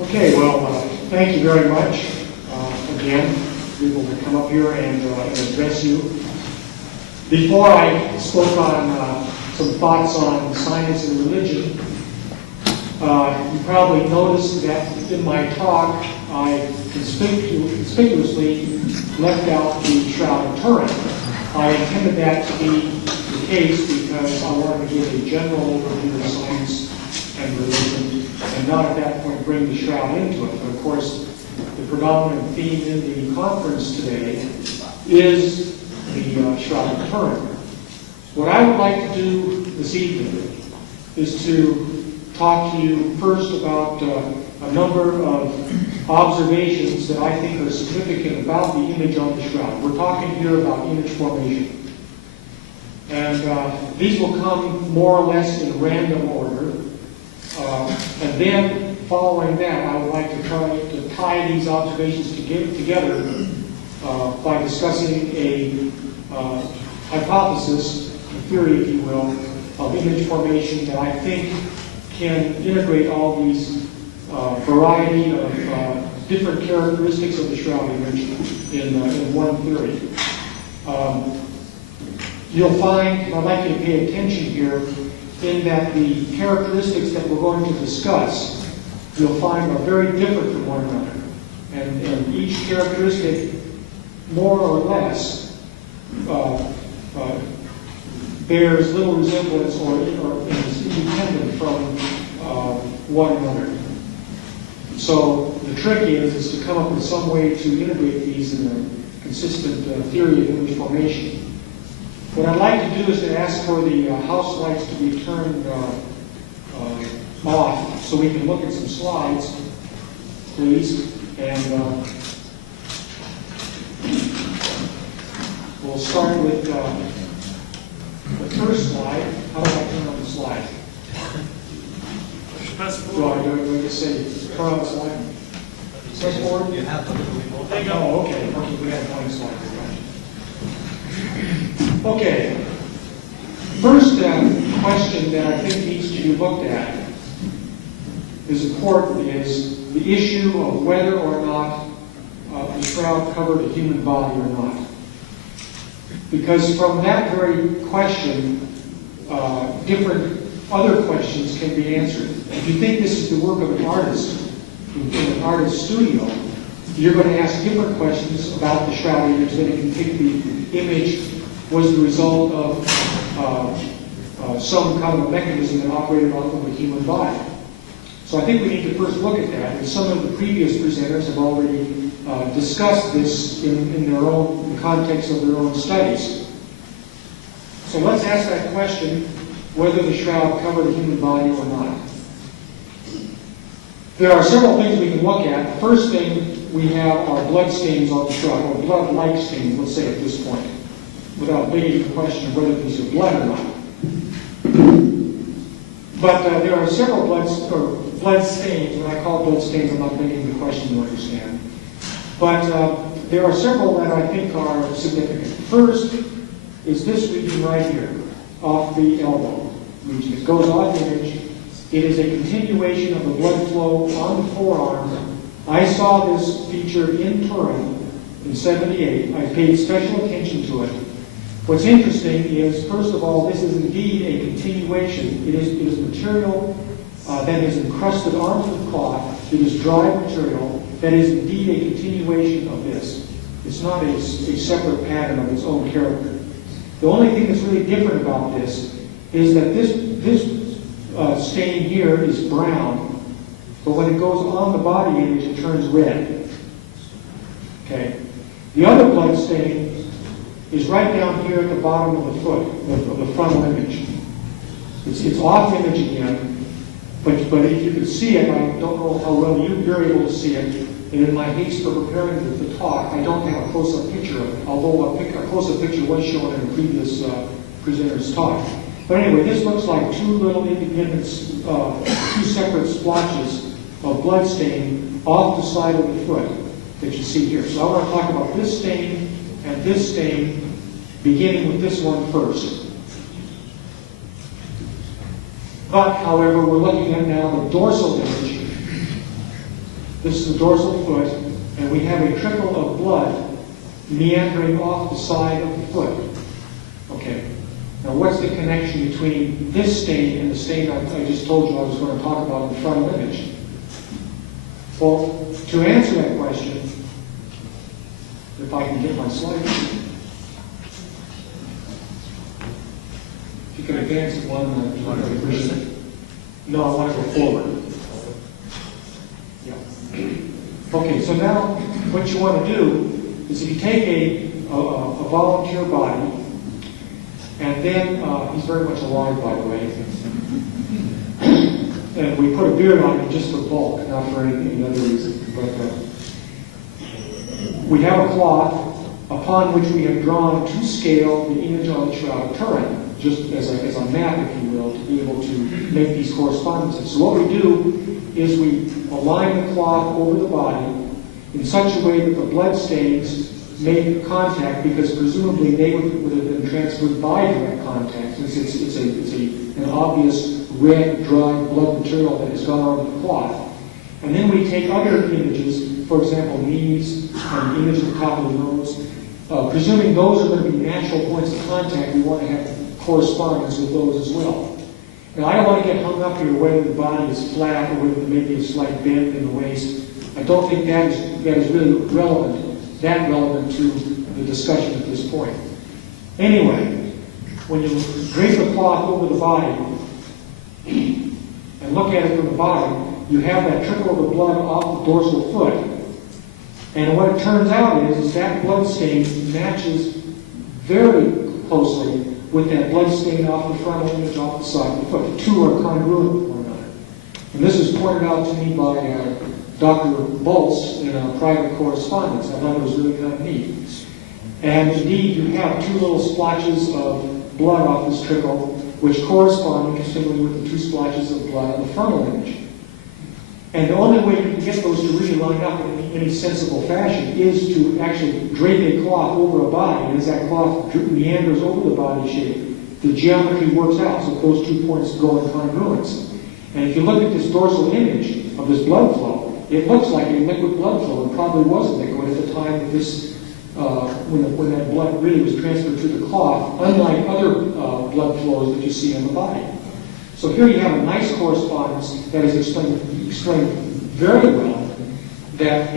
Okay, well, thank you very much. Again, we will come up here and address you. Before I spoke on some thoughts on science and religion, you probably noticed that in my talk, I conspicuously left out the Shroud of Turin. I intended that to be the case because I wanted to give a general overview of science and religion, and not at that point bring the Shroud into it. But of course, the predominant theme in the conference today is the Shroud of Turin. What I would like to do this evening is to talk to you first about a number of observations that I think are significant about the image on the Shroud. We're talking here about image formation. And these will come more or less in random order. And then, following that, I would like to try to tie these observations together by discussing a hypothesis, a theory, if you will, of image formation that I think can integrate all these variety of different characteristics of the Shroud image in one theory. You'll find, and I'd like you to pay attention here, in that the characteristics that we're going to discuss, you'll find are very different from one another. And each characteristic, more or less, bears little resemblance or is independent from one another. So the trick is to come up with some way to integrate these in a consistent theory of image formation. What I'd like to do is to ask for the house lights to be turned off so we can look at some slides, please. And we'll start with the first slide. How do I turn on the slide? Do I just say turn on the slide? Press forward? You have to do it. There you go. Oh, okay. Okay, we have one slide. Okay. First question that I think needs to be looked at is the issue of whether or not the Shroud covered a human body or not. Because from that very question, different other questions can be answered. If you think this is the work of an artist in an artist's studio, you're going to ask different questions about the Shroud image than if you think the image was the result of some kind of mechanism that operated off of a human body. So I think we need to first look at that, and some of the previous presenters have already discussed this in their own context of their own studies. So let's ask that question, whether the Shroud covered a human body or not. There are several things we can look at. The first thing we have are blood stains on the Shroud, or blood-like stains, let's say at this point, without begging the question of whether these are blood or not. But there are several blood stains. When I call blood stains, I'm not begging the question, you understand. But there are several that I think are significant. First is this region right here, off the elbow region. It goes off image. It is a continuation of the blood flow on the forearm. I saw this feature in Turin in '78. I paid special attention to it. What's interesting is, first of all, this is indeed a continuation. It is material that is encrusted onto the cloth. It is dry material that is indeed a continuation of this. It's not a separate pattern of its own character. The only thing that's really different about this is that this stain here is brown, but when it goes on the body image, it turns red. Okay. The other blood stain is right down here at the bottom of the foot, of the frontal image. It's off image again, but if you can see it, I don't know how well you're able to see it, and in my haste for preparing the talk, I don't have a close-up picture of it, although a close-up picture was shown in a previous presenter's talk. But anyway, this looks like two little independent, two separate splotches of blood stain off the side of the foot that you see here. So I want to talk about this stain and this stain, beginning with this one first. But, however, we're looking at now the dorsal image. This is the dorsal foot, and we have a trickle of blood meandering off the side of the foot. Okay. Now, what's the connection between this stain and the stain I just told you I was going to talk about in the frontal image? Well, to answer that question, if I can get my slide. If you can advance it one, You want to reverse it? No, I want to go forward. Yeah. Okay, so now what you want to do is if you take a volunteer body, and then he's very much alive, by the way, and we put a beard on him just for bulk, not for any other reason. But we have a cloth upon which we have drawn to scale the image on the shroud of Turin, just as a map, if you will, to be able to make these correspondences. So what we do is we align the cloth over the body in such a way that the blood stains make contact, because presumably they would have been transferred by direct contact, since it's an obvious red, dry blood material that has gone over the cloth. And then we take other images, for example, knees and the image at the top of the nose. Presuming those are going to be natural points of contact, we want to have correspondence with those as well. Now, I don't want to get hung up here whether the body is flat or whether there may be a slight bend in the waist. I don't think that is really relevant to the discussion at this point. Anyway, when you drape the cloth over the body and look at it from the bottom, you have that trickle of the blood off the dorsal foot. And what it turns out is that blood stain matches very closely with that blood stain off the frontal image off the side of the foot. The two are congruent with one another. And this was pointed out to me by Dr. Boltz in a private correspondence. I thought it was really kind of neat. And indeed, you have two little splotches of blood off this trickle, which correspond interestingly with the two splotches of blood on the frontal image. And the only way you can get those to really line up in any sensible fashion is to actually drape a cloth over a body, and as that cloth meanders over the body shape, the geometry works out so those 2 points go in congruence. And if you look at this dorsal image of this blood flow, it looks like a liquid blood flow, and probably was liquid at the time that this, when that blood really was transferred to the cloth, unlike other blood flows that you see in the body. So here you have a nice correspondence that is explained very well that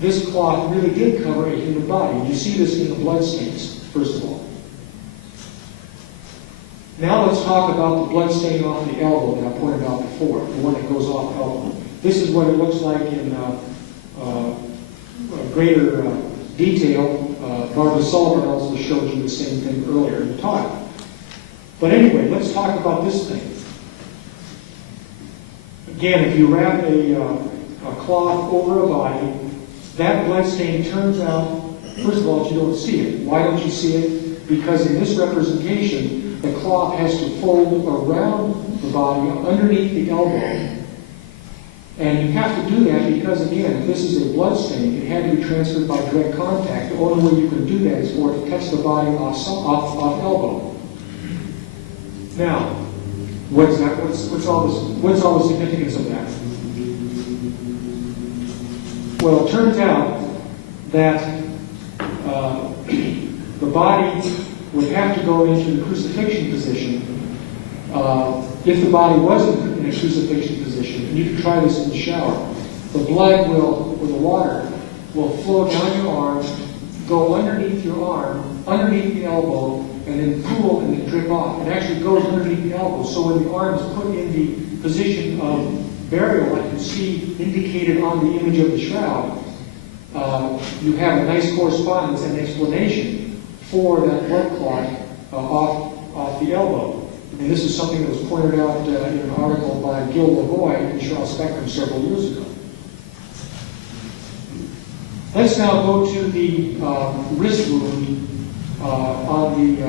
this cloth really did cover a human body. You see this in the blood stains, first of all. Now let's talk about the blood stain off the elbow that I pointed out before, the one that goes off the elbow. This is what it looks like in greater detail. Barbara Sullivan also showed you the same thing earlier in the talk. But anyway, let's talk about this thing. Again, if you wrap a cloth over a body, that blood stain turns out, first of all, you don't see it. Why don't you see it? Because in this representation, the cloth has to fold around the body underneath the elbow. And you have to do that because, again, if this is a blood stain, it had to be transferred by direct contact. The only way you can do that is for it to touch the body off elbow. Now, what's all the significance of that? Well, it turns out that the body would have to go into the crucifixion position if the body wasn't in a crucifixion position. And you can try this in the shower. The blood will, or the water, will flow down your arm, go underneath your arm, underneath the elbow, and then cool and then drip off. It actually goes underneath the elbow. So when the arm is put in the position of burial, like you see indicated on the image of the shroud, you have a nice correspondence and explanation for that blood clot off the elbow. And this is something that was pointed out in an article by Gil Lavoie in Charles Spectrum several years ago. Let's now go to the wrist wound on the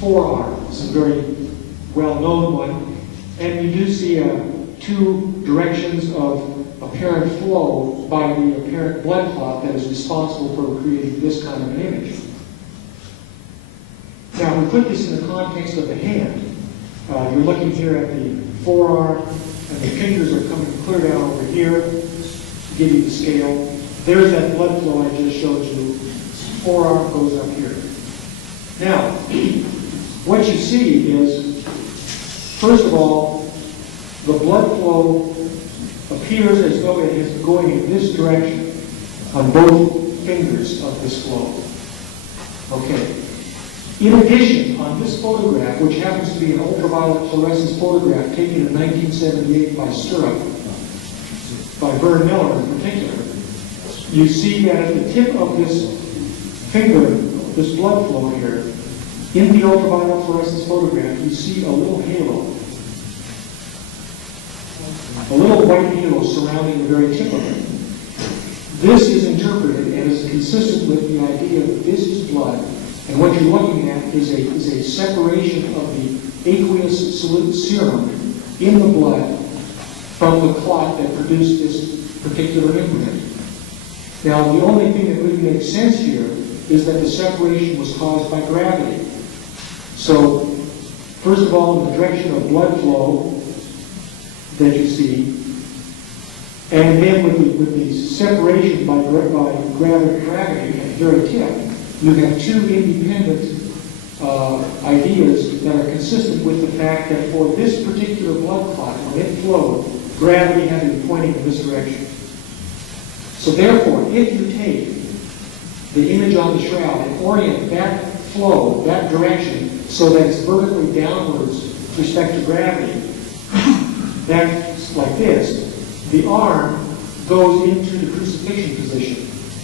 forearm. This is a very well-known one. And you do see two directions of apparent flow by the apparent blood clot that is responsible for creating this kind of an image. Now, if we put this in the context of the hand, you're looking here at the forearm, and the fingers are coming clear down over here. If give you the scale. There's that blood flow I just showed you. Forearm goes up here. Now, what you see is, first of all, the blood flow appears as though it is going in this direction on both fingers of this flow. Okay. In addition, on this photograph, which happens to be an ultraviolet fluorescence photograph taken in 1978 by Stirrup, by Vern Miller in particular, you see that at the tip of this finger, this blood flow here, in the ultraviolet fluorescence photograph, you see a little halo. A little white halo surrounding the very tip of it. This is interpreted and is consistent with the idea that this is blood, and what you're looking at is a separation of the aqueous solute serum in the blood from the clot that produced this particular imprint. Now, the only thing that really makes sense here is that the separation was caused by gravity. So, first of all, in the direction of blood flow that you see, and then with the separation by gravity at the very tip, you have two independent ideas that are consistent with the fact that for this particular blood clot, when it flowed, gravity had to be pointing in this direction. So therefore, if you take the image on the shroud and orient that flow, that direction, so that it's vertically downwards with respect to gravity, that's like this, the arm goes into the crucifixion position,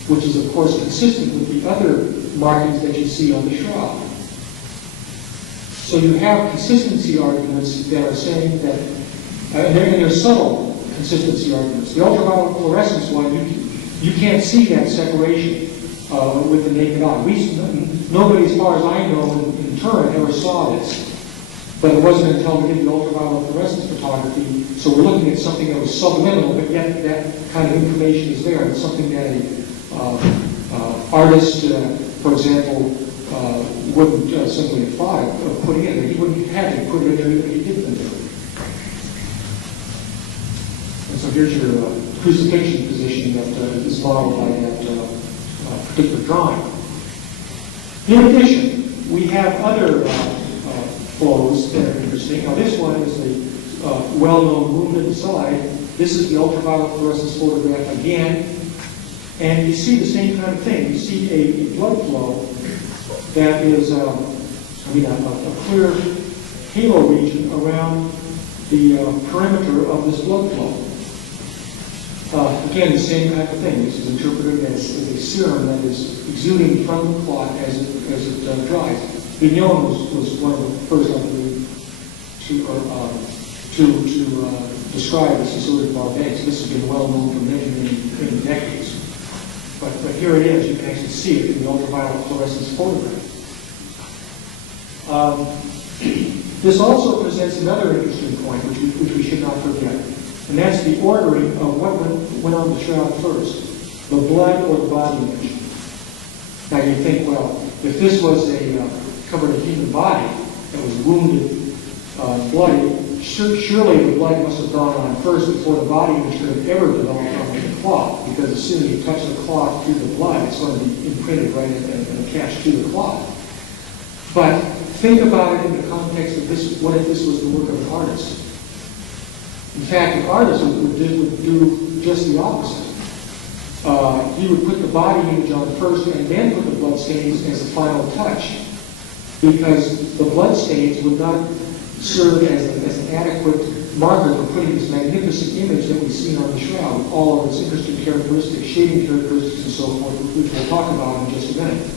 which is of course consistent with the other markings that you see on the shroud. So you have consistency arguments that are saying that, and they're subtle consistency arguments. The ultraviolet fluorescence one, you can't see that separation with the naked eye. Nobody, as far as I know, in Turin ever saw this. But it wasn't until we did the ultraviolet fluorescence photography, so we're looking at something that was subliminal, but yet that kind of information is there. It's something that an artist, for example, wouldn't simply have thought of putting in. He wouldn't have had to put it in there even if he did them. And so here's your crucifixion position that is modeled by that particular drawing. In addition, we have other flows that are interesting. Now this one is the well-known wounded side. This is the ultraviolet fluorescence photograph again. And you see the same kind of thing. You see a blood flow that is a clear halo region around the perimeter of this blood flow. Again, the same type of thing. This is interpreted as a serum that is exuding from the clot as it dries. Vignon was one of the first, I believe, to describe this disorder of Barbados. This has been well known for many decades. But here it is. You can actually see it in the ultraviolet fluorescence photograph. This also presents another interesting point, which we should not forget, and that's the ordering of what went on the shroud first, the blood or the body image. Now you think, well, if this was covered a human body that was wounded, bloody, surely the blood must have gone on first before the body image could have ever developed onto the cloth, because as soon as you touch the cloth through the blood, it's going to be imprinted right and attached to the cloth. But think about it in the context of this. What if this was the work of an artist? In fact, an artist would do just the opposite. He would put the body image on first and then put the blood stains as a final touch, because the blood stains would not serve as an adequate marker for putting this magnificent image that we see on the shroud, with all of its interesting characteristics, shading characteristics and so forth, which we'll talk about in just a minute.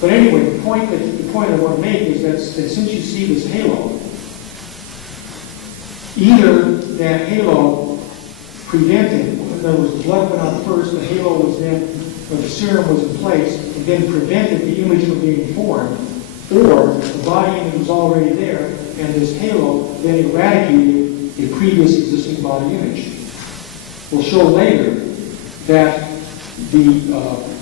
But anyway, the point I want to make is that since you see this halo, either that halo prevented, in other words, the blood went out first, the halo was then, or the serum was in place, and then prevented the image from being formed, or the body image was already there, and this halo then eradicated a previous existing body image. We'll show later that the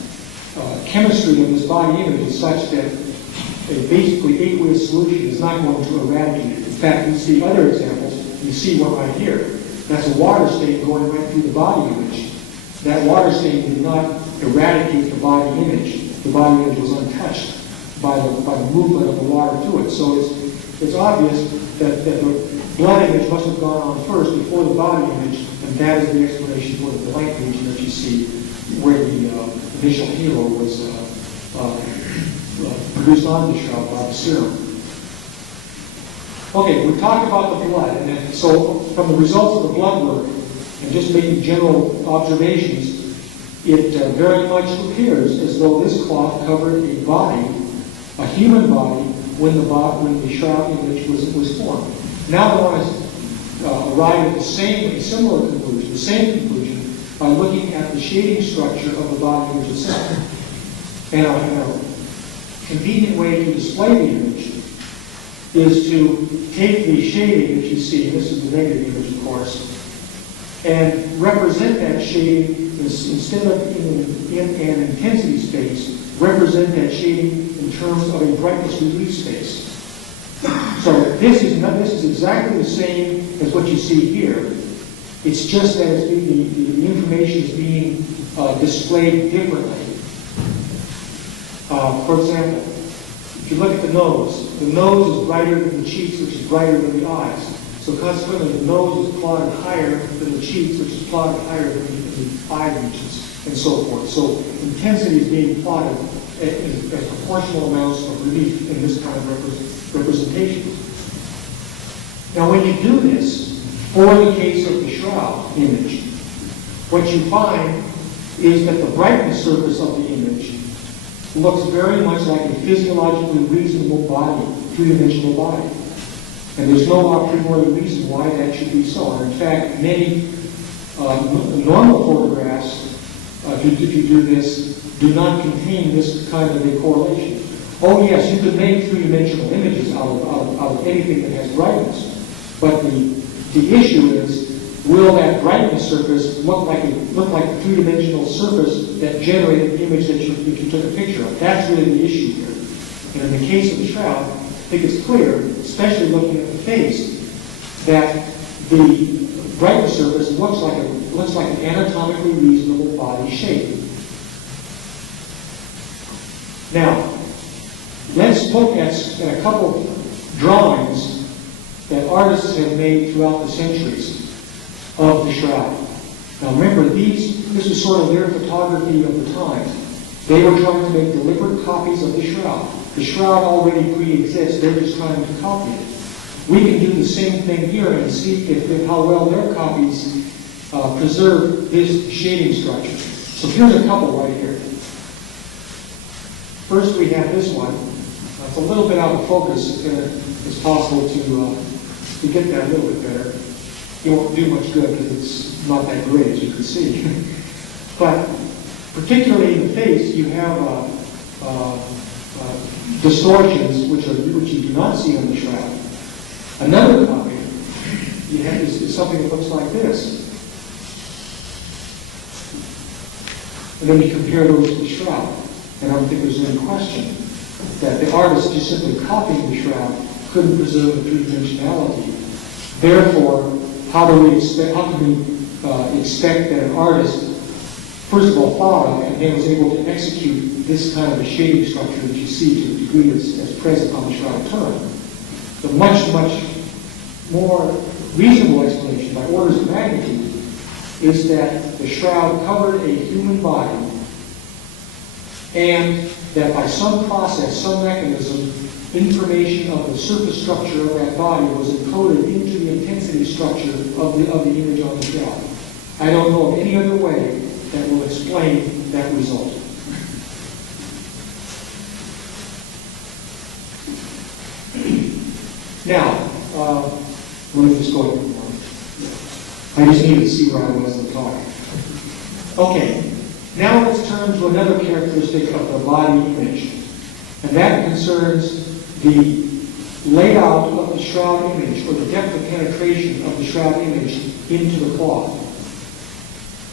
chemistry of this body image is such that a basically aqueous solution is not going to eradicate it. In fact, you see other examples. You see one right here That's a water stain going right through the body image. That water stain did not eradicate the body image. The body image was untouched by the movement of the water through it. So it's obvious that the blood image must have gone on first before the body image, and that is the explanation for the blank region that you see where the initial halo was produced on the shroud by the serum. Okay, we talked about the blood, and then, so from the results of the blood work, and just making general observations, it very much appears as though this cloth covered a body, a human body, when the shroud image was formed. Now I want to arrive at the similar conclusion, the same conclusion, by looking at the shading structure of the body image itself. And a convenient way to display the image is to take the shading that you see, and this is the negative image, of course, and represent that shading instead of in an intensity space, represent that shading in terms of a brightness relief space. So this is exactly the same as what you see here. It's just that the information is being displayed differently. For example, if you look at the nose is brighter than the cheeks, which is brighter than the eyes. So consequently, the nose is plotted higher than the cheeks, which is plotted higher than the eye regions, and so forth. So intensity is being plotted as proportional amounts of relief in this kind of representation. Now, when you do this, for the case of the shroud image, what you find is that the brightness surface of the image looks very much like a physiologically reasonable body, three-dimensional body. And there's no a priori reason why that should be so. And in fact, many normal photographs, if you do this, do not contain this kind of a correlation. Oh yes, you could make three-dimensional images out of anything that has brightness. But the issue is, will that brightness surface look like a three-dimensional surface that generated the image that you took a picture of? That's really the issue here. And in the case of the shroud, I think it's clear, especially looking at the face, that the brightness surface looks like an anatomically reasonable body shape. Now, let's look at a couple of drawings that artists have made throughout the centuries of the shroud. Now remember, this was sort of their photography of the time. They were trying to make deliberate copies of the shroud. The shroud already pre-exists, they're just trying to copy it. We can do the same thing here and see how well their copies preserve this shading structure. So here's a couple right here. First we have this one. It's a little bit out of focus. It's possible to get that a little bit better. It won't do much good because it's not that great, as you can see. But particularly in the face, you have distortions which you do not see on the shroud. Another copy you have is something that looks like this. And then you compare those to the shroud. And I don't think there's any question that the artist just simply copying the shroud couldn't preserve the three-dimensionality. Therefore, how can we expect that an artist, first of all, thought of and then was able to execute this kind of a shading structure that you see to the degree that's present on the shroud turn? The much, much more reasonable explanation by orders of magnitude is that the shroud covered a human body and that by some process, some mechanism, information of the surface structure of that body was encoded into the intensity structure of the image on the shroud. I don't know of any other way that will explain that result. Now, let me just go ahead. I just needed to see where I was in the talk. Okay, now let's turn to another characteristic of the body image, and that concerns the layout of the shroud image, or the depth of penetration of the shroud image into the cloth.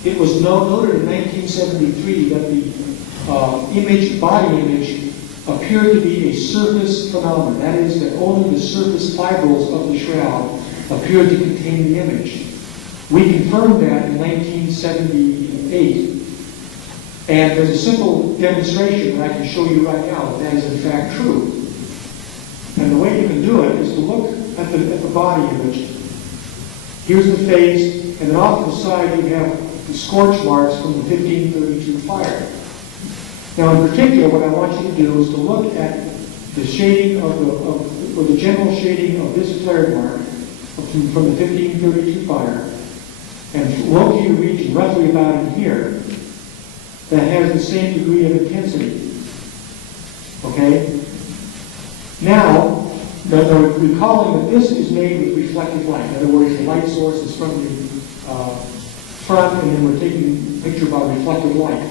It was noted in 1973 that the body image appeared to be a surface phenomenon. That is, that only the surface fibrils of the shroud appeared to contain the image. We confirmed that in 1978. And there's a simple demonstration that I can show you right now that is in fact true. And the way you can do it is to look at the body image. Here's the face, and then off to the side you have the scorch marks from the 1532 fire. Now in particular, what I want you to do is to look at the shading or the general shading of this flare mark from the 1532 fire, and locate a region roughly about in here that has the same degree of intensity. Okay? Now, recalling that this is made with reflective light. In other words, the light source is from the front, and then we're taking a picture by reflective light.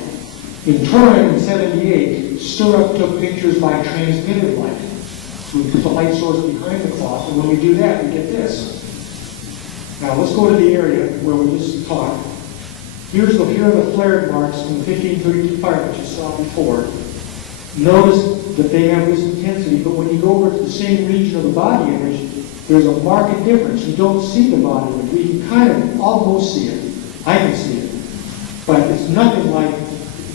In Turin in 78, Stirrup took pictures by transmitted light. We put the light source behind the cloth, and when we do that, we get this. Now let's go to the area where we just talked. Here are the flared marks from the 1532 fire that you saw before. Notice that they have this intensity, but when you go over to the same region of the body image, there's a marked difference. You don't see the body image. We can kind of almost see it. I can see it. But it's nothing like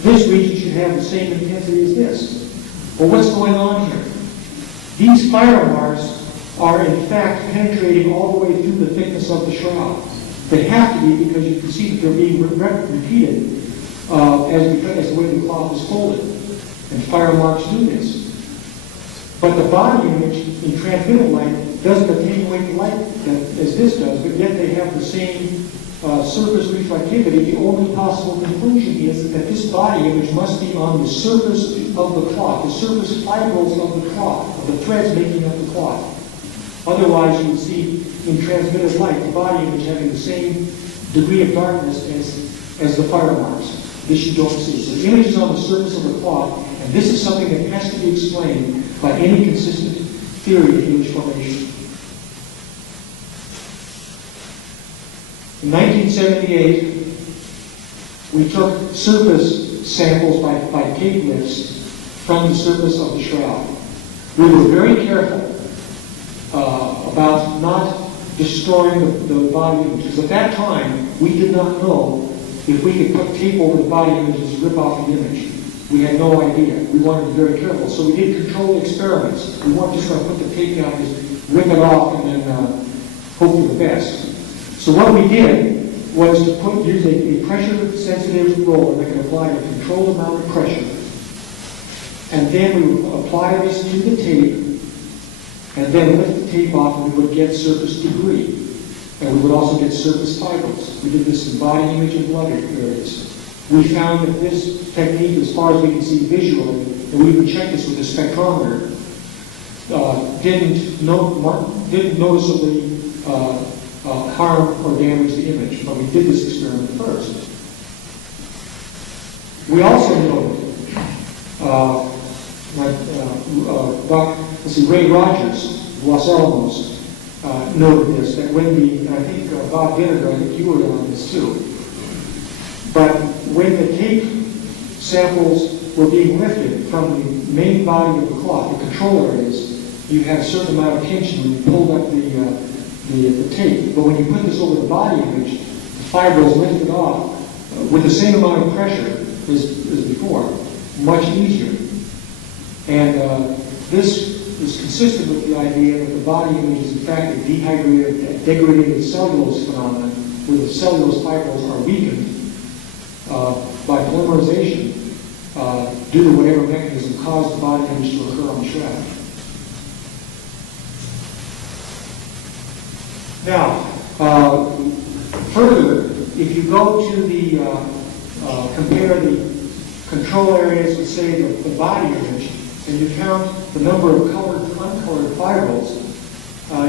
this region should have the same intensity as this. Well, what's going on here? These fire marks are in fact penetrating all the way through the thickness of the shroud. They have to be, because you can see that they're being repeated as the way the cloth is folded. And fire marks do this. But the body image in transmitted light doesn't attenuate the light as this does, but yet they have the same surface reflectivity. The only possible conclusion is that this body image must be on the surface of the cloth, the surface fibrils of the cloth, of the threads making up the cloth. Otherwise, you would see in transmitted light the body image having the same degree of darkness as the fire marks. This you don't see. So the image is on the surface of the cloth, and this is something that has to be explained by any consistent theory of image formation. In 1978, we took surface samples by tape lifts from the surface of the shroud. We were very careful about not destroying the body image, because at that time, we did not know if we could put tape over the body images to rip off the image. We had no idea. We wanted to be very careful. So we did controlled experiments. We weren't just going to put the tape down, just rip it off and then hope for the best. So what we did was to use a pressure-sensitive roller that can apply a controlled amount of pressure. And then we would apply this to the tape, and then lift the tape off, and we would get surface debris. And we would also get surface fibrils. We did this in body image and blood areas. We found that this technique, as far as we can see visually, and we even checked this with a spectrometer, didn't noticeably harm or damage the image. But we did this experiment first. We also noted, Ray Rogers, Los Alamos, noted this, that when I think Bob Vinegar, I think you were on this too, but when the tape samples were being lifted from the main body of the cloth, the control areas, you had a certain amount of tension when you pulled up the tape. But when you put this over the body image, the fibrils lifted off with the same amount of pressure as before, much easier. And this is consistent with the idea that the body image is in fact a degraded cellulose phenomenon, where the cellulose fibrils are weakened by polymerization due to whatever mechanism caused the body image to occur on the shroud. Now, further, if you go to the compare the control areas with, say, the body image, and you count the number of colored and uncolored fibrils,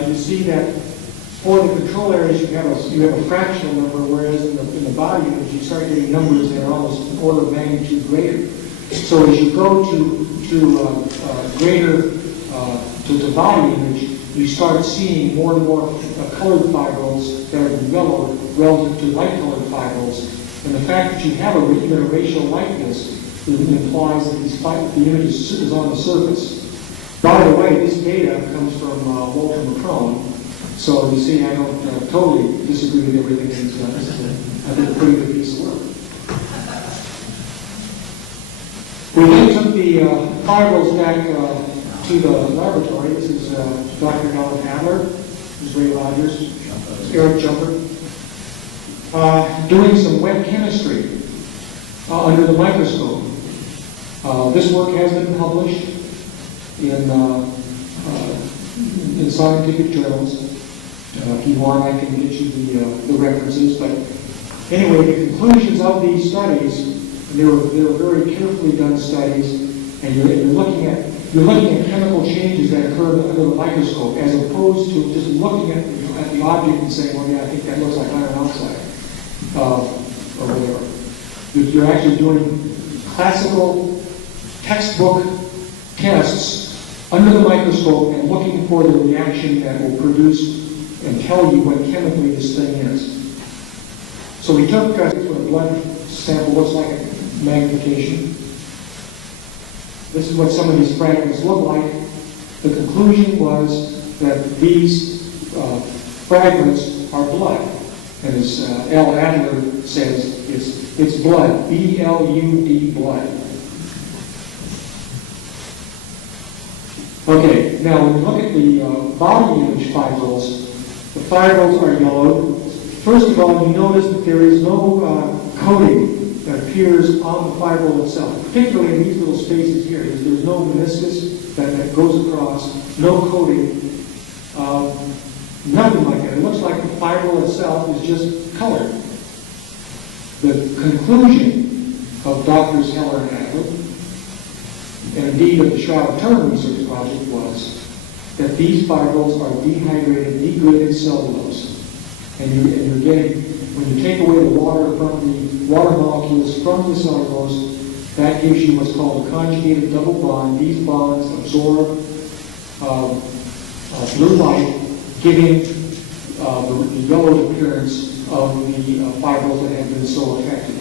you see that for the control areas you have a fractional number, whereas in the body image you start getting numbers that are almost an order of magnitude greater. So as you go to the body image, you start seeing more and more colored fibrils that are yellow relative to light-colored fibrils. And the fact that you have even a racial likeness implies that the image is on the surface. By the way, this data comes from Walter McCrone, So you see, I don't totally disagree with everything that he's done. I think a pretty good piece of work. We then took the fibrils back to the laboratory. This is Dr. Helen Adler, this is Ray Rogers, this is Eric Jumper, doing some wet chemistry under the microscope. This work has been published in scientific journals. If you want, I can get you the references. But anyway, the conclusions of these studies, and they were very carefully done studies, and you're looking at chemical changes that occur under the microscope, as opposed to just looking at the object and saying, well, yeah, I think that looks like iron oxide, or whatever. You're actually doing classical textbook tests under the microscope and looking for the reaction that will produce and tell you what chemically this thing is. So we took what a blood sample looks like at magnification. This is what some of these fragments look like. The conclusion was that these fragments are blood. And as Al Adler says, it's blood, B-L-U-D, blood. Okay, now when you look at the body image fibrils, the fibrils are yellowed. First of all, you notice that there is no coating that appears on the fibril itself, particularly in these little spaces here. There's no meniscus that goes across, no coating, nothing like that. It looks like the fibril itself is just colored. The conclusion of Drs. Heller and Adler, and indeed of the Shroud of Turin Research Project, was that these fibrils are dehydrated, degraded cellulose. And you're getting, when you take away the water molecules from the cellulose, that gives you what's called a conjugated double bond. These bonds absorb blue light, giving the yellow appearance of the fibrils that have been so affected.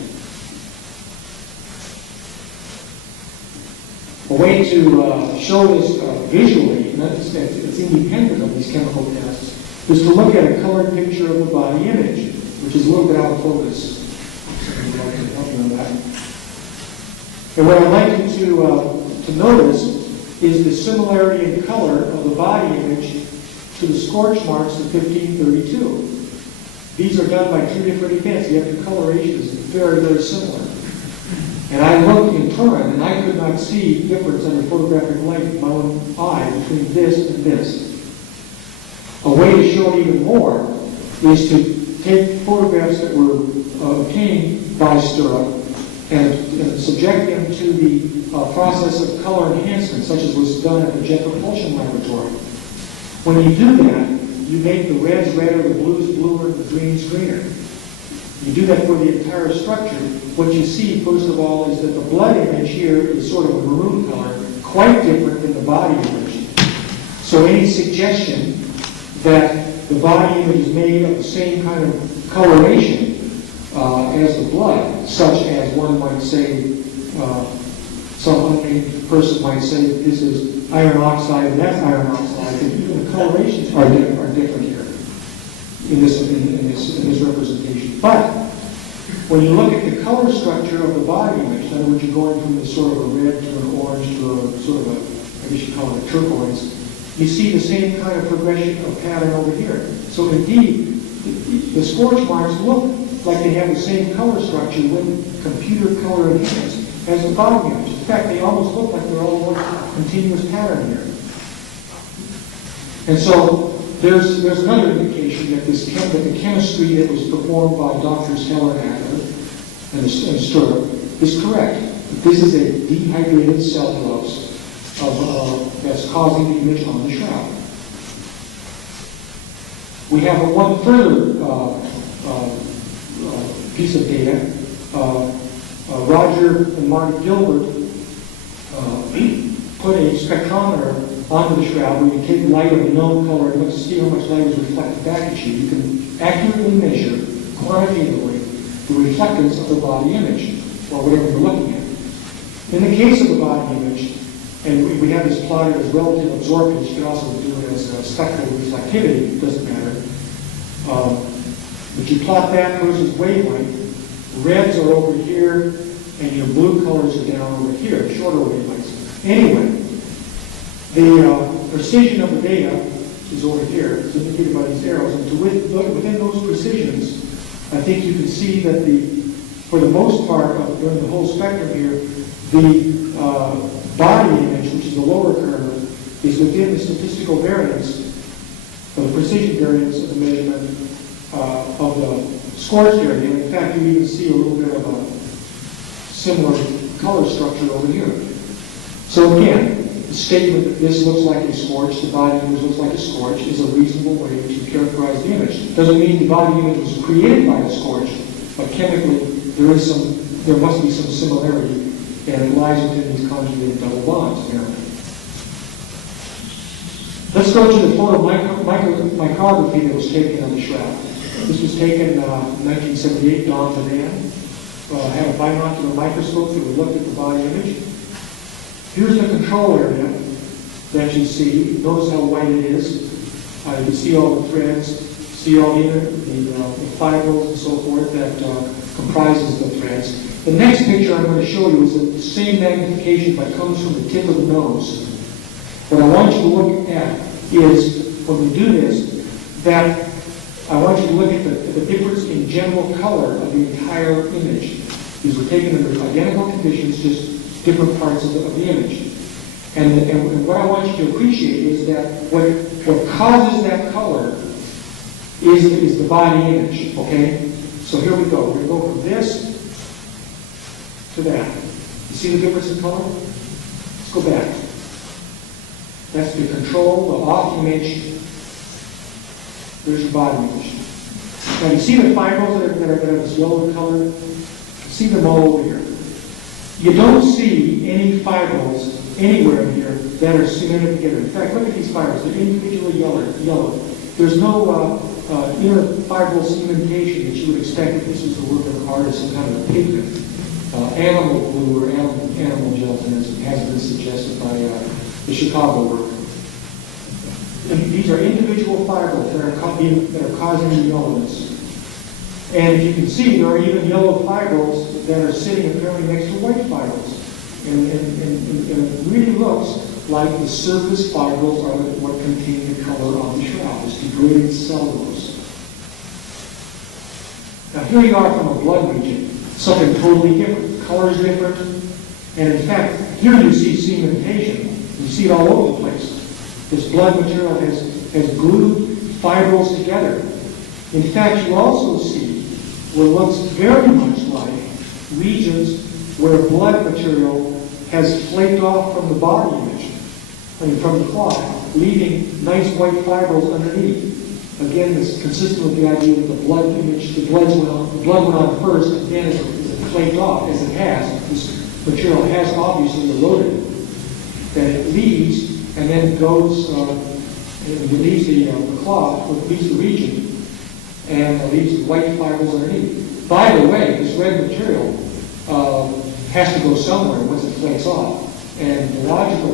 A way to show this visually, and it's independent of these chemical tests, is to look at a colored picture of the body image, which is a little bit out of focus. Somebody else can help me on that. And what I'd like you to notice is the similarity in color of the body image to the scorch marks of 1532. These are done by two different events, yet the coloration is very, very similar. And I looked in Turin, and I could not see difference under photographic light with my own eye between this and this. A way to show it even more is to take photographs that were obtained by Stirrup and subject them to the process of color enhancement, such as was done at the Jet Propulsion Laboratory. When you do that, you make the reds redder, the blues bluer, the greens greener. You do that for the entire structure. What you see, first of all, is that the blood image here is sort of a maroon color, quite different than the body image. So any suggestion that the body image is made of the same kind of coloration as the blood, such as one might say, some unnamed person might say that this is iron oxide and that's iron oxide, and even the colorations are different here in this representation. But when you look at the color structure of the body image, in other words, you're going from this sort of a red to an orange to a sort of a, I guess you call it a turquoise, you see the same kind of progression of pattern over here. So indeed, the scorch marks look like they have the same color structure when computer color enhanced as the body image. In fact, they almost look like they're all one continuous pattern here. And so there's another indication that that the chemistry that was performed by Drs. Heller and Adler and Stirrup is correct. This is a dehydrated cellulose that's causing the image on the shroud. We have one further piece of data. Roger and Marty Gilbert put a spectrometer onto the shroud where you take light of a known color and look to see how much light is reflected back at you. You can accurately measure quantitatively the reflectance of the body image, or whatever you're looking at. In the case of the body image, and we have this plotted as relative absorption, you can also do it as spectral reflectivity, it doesn't matter. But you plot that versus wavelength. Reds are over here, and your blue colors are down over here, shorter wavelengths. Anyway, the precision of the data is over here. It's indicated by these arrows. And within those precisions, I think you can see that for the most part, during the whole spectrum here, the body image, which is the lower curve, is within the statistical variance, or the precision variance of the measurement of the scorched area. In fact, you even see a little bit of a similar color structure over here. So again, the statement that this looks like a scorch, the body image looks like a scorch, is a reasonable way to characterize the image. Doesn't mean the body image was created by a scorch, but chemically there must be some similarity, and it lies within these conjugated double bonds, apparently. Let's go to the photo micrography that was taken on the shroud. This was taken in 1978, Don Banan. Had a binocular microscope that we looked at the body image. Here's the control area that you see. Notice how white it is. You can see all the threads, see all the fibrils and so forth that comprises the threads. The next picture I'm going to show you is the same magnification but comes from the tip of the nose. What I want you to look at is, when we do this, that I want you to look at the difference in general color of the entire image. These were taken under identical conditions, just different parts of the image. And what I want you to appreciate is that what causes that color is the body image, okay? So here we go. We're going to go from this to that. You see the difference in color? Let's go back. That's the control, the off image. There's your body image. Now you see the fibrils that are this yellow color? See them all over here. You don't see any fibrils anywhere here that are cemented together. In fact, look at these fibrils. They're individually yellow. There's no interfibril cementation that you would expect if this was the work of an artist, some kind of a pigment. Animal glue or animal gelatin, as has been suggested by the Chicago work. And these are individual fibrils that are causing the yellowness. And if you can see, there are even yellow fibrils that are sitting apparently next to white fibrils. And it really looks like the surface fibrils are what contain the color on the shroud, this degraded cellulose. Now here you are from a blood region, something totally different. The color is different. And in fact, here you see cementation. You see it all over the place. This blood material has glued fibrils together. In fact, you also see what looks very much like regions where blood material has flaked off from the body image, from the clot, leaving nice white fibrils underneath. Again, this is consistent with the idea that the blood image, the blood went on first, and then as it flaked off, as it has, this material has obviously eroded, that it leaves and then goes, it leaves the cloth, or leaves the region, and leaves the white fibrils underneath. By the way, this red material has to go somewhere once it flakes off. And the logical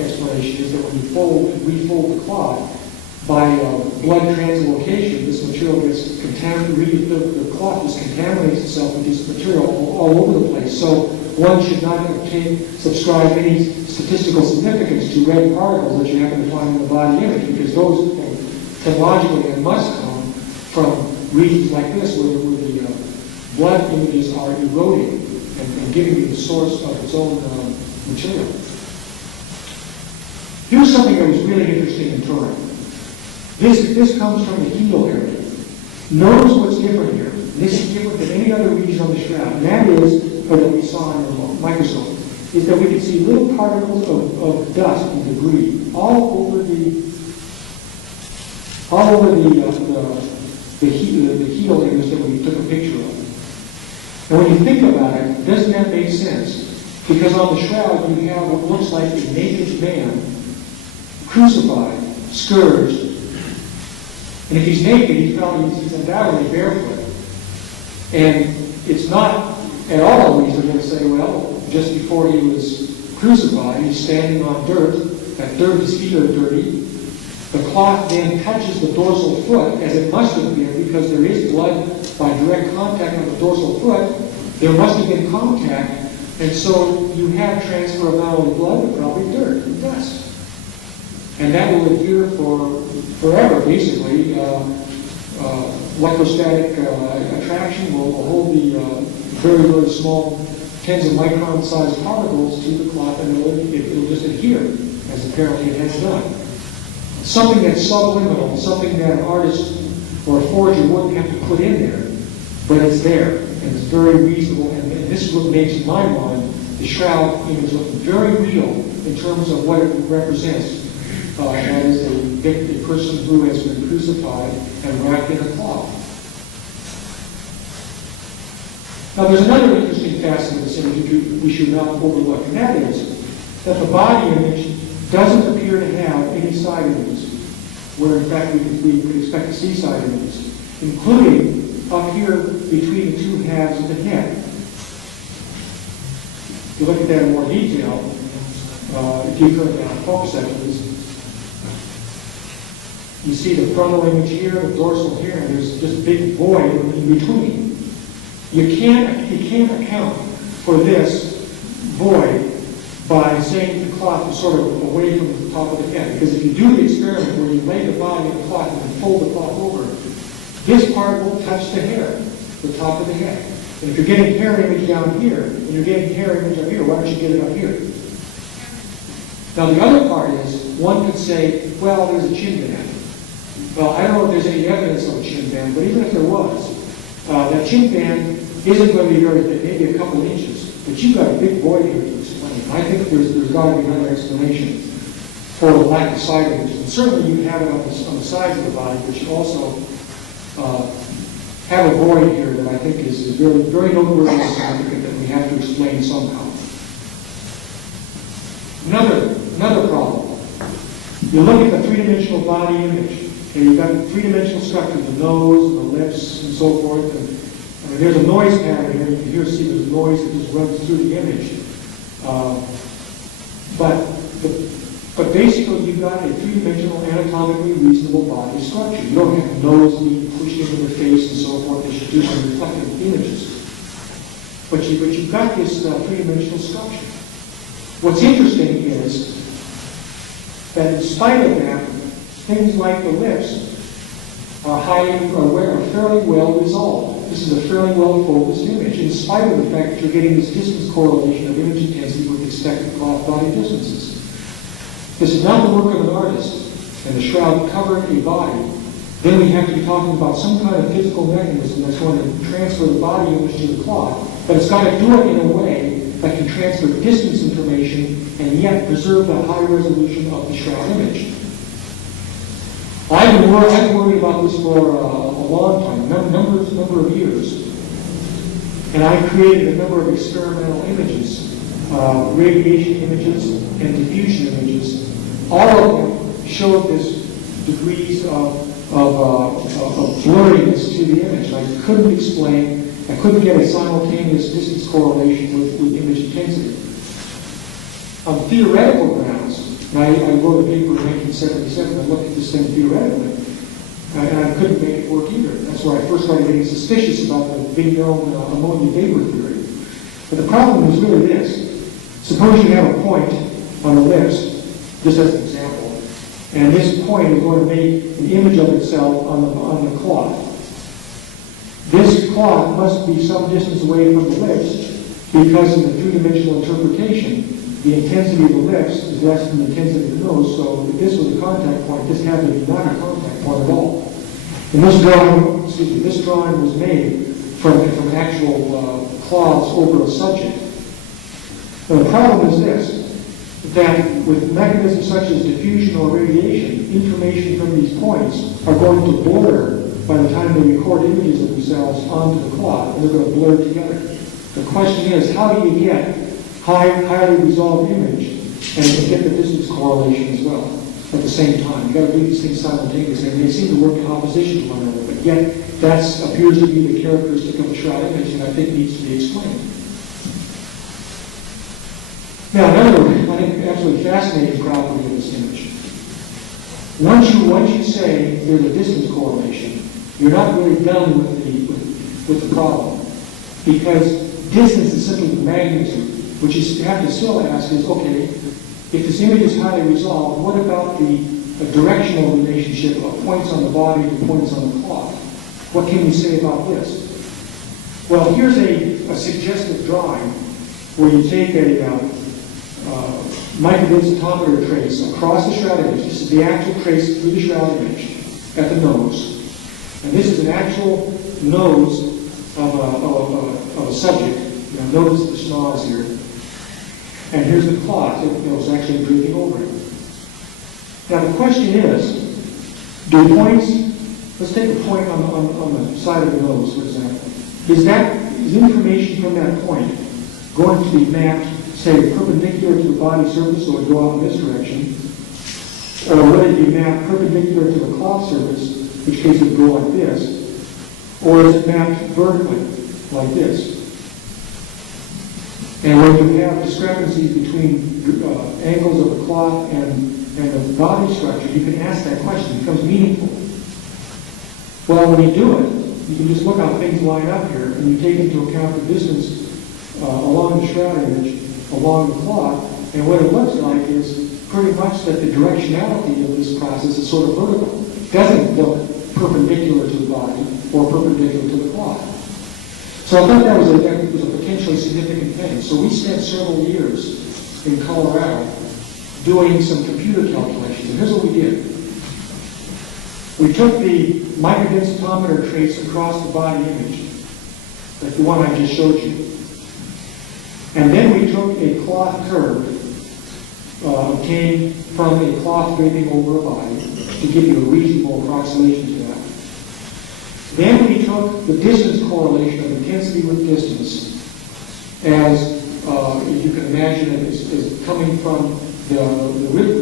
explanation is that when you refold the cloth, by blood translocation, this material gets contaminated, the cloth just contaminates itself with this material all over the place. So one should not subscribe any statistical significance to red particles that you happen to find in the body image, because those technologically must come from regions like this where the blood images are eroding and giving you the source of its own material. Here's something that was really interesting in Turin. This comes from the heel area. Notice what's different here. This is different than any other region on the shroud, and that is, or that we saw in the microscope, is that we can see little particles of dust and debris all over the heel areas that we took a picture of. And when you think about it, doesn't that make sense? Because on the shroud you have what looks like a naked man, crucified, scourged. And if he's naked, he's undoubtedly barefoot. And it's not at all reasonable to say, well, just before he was crucified, he's standing on dirt. That dirt, his feet are dirty. The cloth then touches the dorsal foot, as it must have been, because there is blood by direct contact on the dorsal foot. There must have been contact, and so you have transfer of not only blood, but probably dirt and dust. And that will adhere for forever, basically. Electrostatic attraction will hold the very, very small tens of micron sized particles to the cloth, and it'll just adhere, as apparently it has done. Something that's subliminal, something that an artist or a forger wouldn't have to put in there, but it's there, and it's very reasonable, and this is what makes, in my mind, the shroud image look very real in terms of what it represents. That is a person who has been crucified and wrapped in a cloth. Now, there's another interesting facet of this image we should not overlook, and that is that the body image doesn't appear to have any side images, where in fact we could expect to see side images, including up here between the two halves of the head. If you look at that in more detail, if you could focus that, please. You see the frontal image here, the dorsal here, and there's just a big void in between. You can't account for this void by saying the cloth is sort of away from the top of the head. Because if you do the experiment where you lay the body in the cloth and then fold the cloth over, this part will touch the hair, the top of the head. And if you're getting hair image down here, and you're getting hair image up here, why don't you get it up here? Now the other part is, one could say, well, there's a chin band. Well, I don't know if there's any evidence of a chin band, but even if there was, that chin band isn't going to be very thick, maybe a couple inches. But you've got a big void here to explain. I think there's got to be another explanation for the lack of side images. And certainly you have it on the sides of the body, but you also have a void here that I think is very, very noteworthy and significant that we have to explain somehow. Another problem. You look at the three-dimensional body image, and you've got the three-dimensional structure, the nose, and the lips, and so forth. And I mean, there's a noise pattern here. You can hear, see there's noise that just runs through the image. But basically, you've got a three-dimensional, anatomically reasonable body structure. You don't have nose being pushed into the face and so forth. They should do some reflective images. But you've got this three-dimensional structure. What's interesting is that in spite of that, things like the lips are fairly well resolved. This is a fairly well focused image, in spite of the fact that you're getting this distance correlation of image intensity with expected cloth body distances. This is not the work of an artist, and the shroud covered a body. Then we have to be talking about some kind of physical mechanism that's going to transfer the body image to the cloth, but it's got to do it in a way that can transfer distance information and yet preserve the high resolution of the shroud image. I've been worried about this for a long time, number of years. And I created a number of experimental images, radiation images and diffusion images. All of them showed this degrees of blurriness to the image. I couldn't explain, I couldn't get a simultaneous distance correlation with image intensity. On theoretical grounds, and I wrote a paper in 1977 that looked at this thing theoretically, and I couldn't make it work either. That's why I first started getting suspicious about the Vignone ammonia vapor theory. But the problem is really this. Suppose you have a point on the lips, just as an example, and this point is going to make an image of itself on the cloth. This cloth must be some distance away from the lips because in the three-dimensional interpretation, the intensity of the lips is less than the intensity of the nose, so if this was a contact point, this had to be not a contact point at all. And this drawing was made from actual cloths over a subject. Now, the problem is this, that with mechanisms such as diffusion or radiation, information from these points are going to blur by the time they record images of themselves onto the cloth, and they're going to blur together. The question is, how do you get highly resolved image and get the distance correlation as well at the same time? You've got to do these things simultaneously, and they seem to work in opposition to one another, but yet that appears to be the characteristic of the shroud image, and I think needs to be explained. Now, another, I think, absolutely fascinating property of this image Once you say there's a distance correlation, you're not really done with the problem. Because distance is simply the magnitude. What you have to still ask is, okay, if this image is highly resolved, what about the directional relationship of points on the body to points on the cloth? What can we say about this? Well, here's a suggestive drawing where you take a microdensitometer trace across the shroud image. This is the actual trace through the shroud image at the nose. And this is an actual nose of a subject. You know, notice the schnoz here. And here's the cloth that was actually draping over it. Now the question is, do points, let's take a point on the side of the nose, for example. Is information from that point going to be mapped, say, perpendicular to the body surface, so it would go out in this direction? Or would it be mapped perpendicular to the cloth surface, in which case it would go like this? Or is it mapped vertically, like this? And when you have discrepancies between angles of the cloth and the body structure, you can ask that question. It becomes meaningful. Well, when you do it, you can just look how things line up here, and you take into account the distance along the shroud image, along the cloth, and what it looks like is pretty much that the directionality of this process is sort of vertical. It doesn't look perpendicular to the body or perpendicular to the cloth. So I thought that was a potentially significant thing. So we spent several years in Colorado doing some computer calculations. And here's what we did. We took the microdensitometer trace across the body image, like the one I just showed you. And then we took a cloth curve obtained from a cloth draping over a body to give you a reasonable approximation to that. Then we took the distance correlation of intensity with distance as you can imagine it as coming from the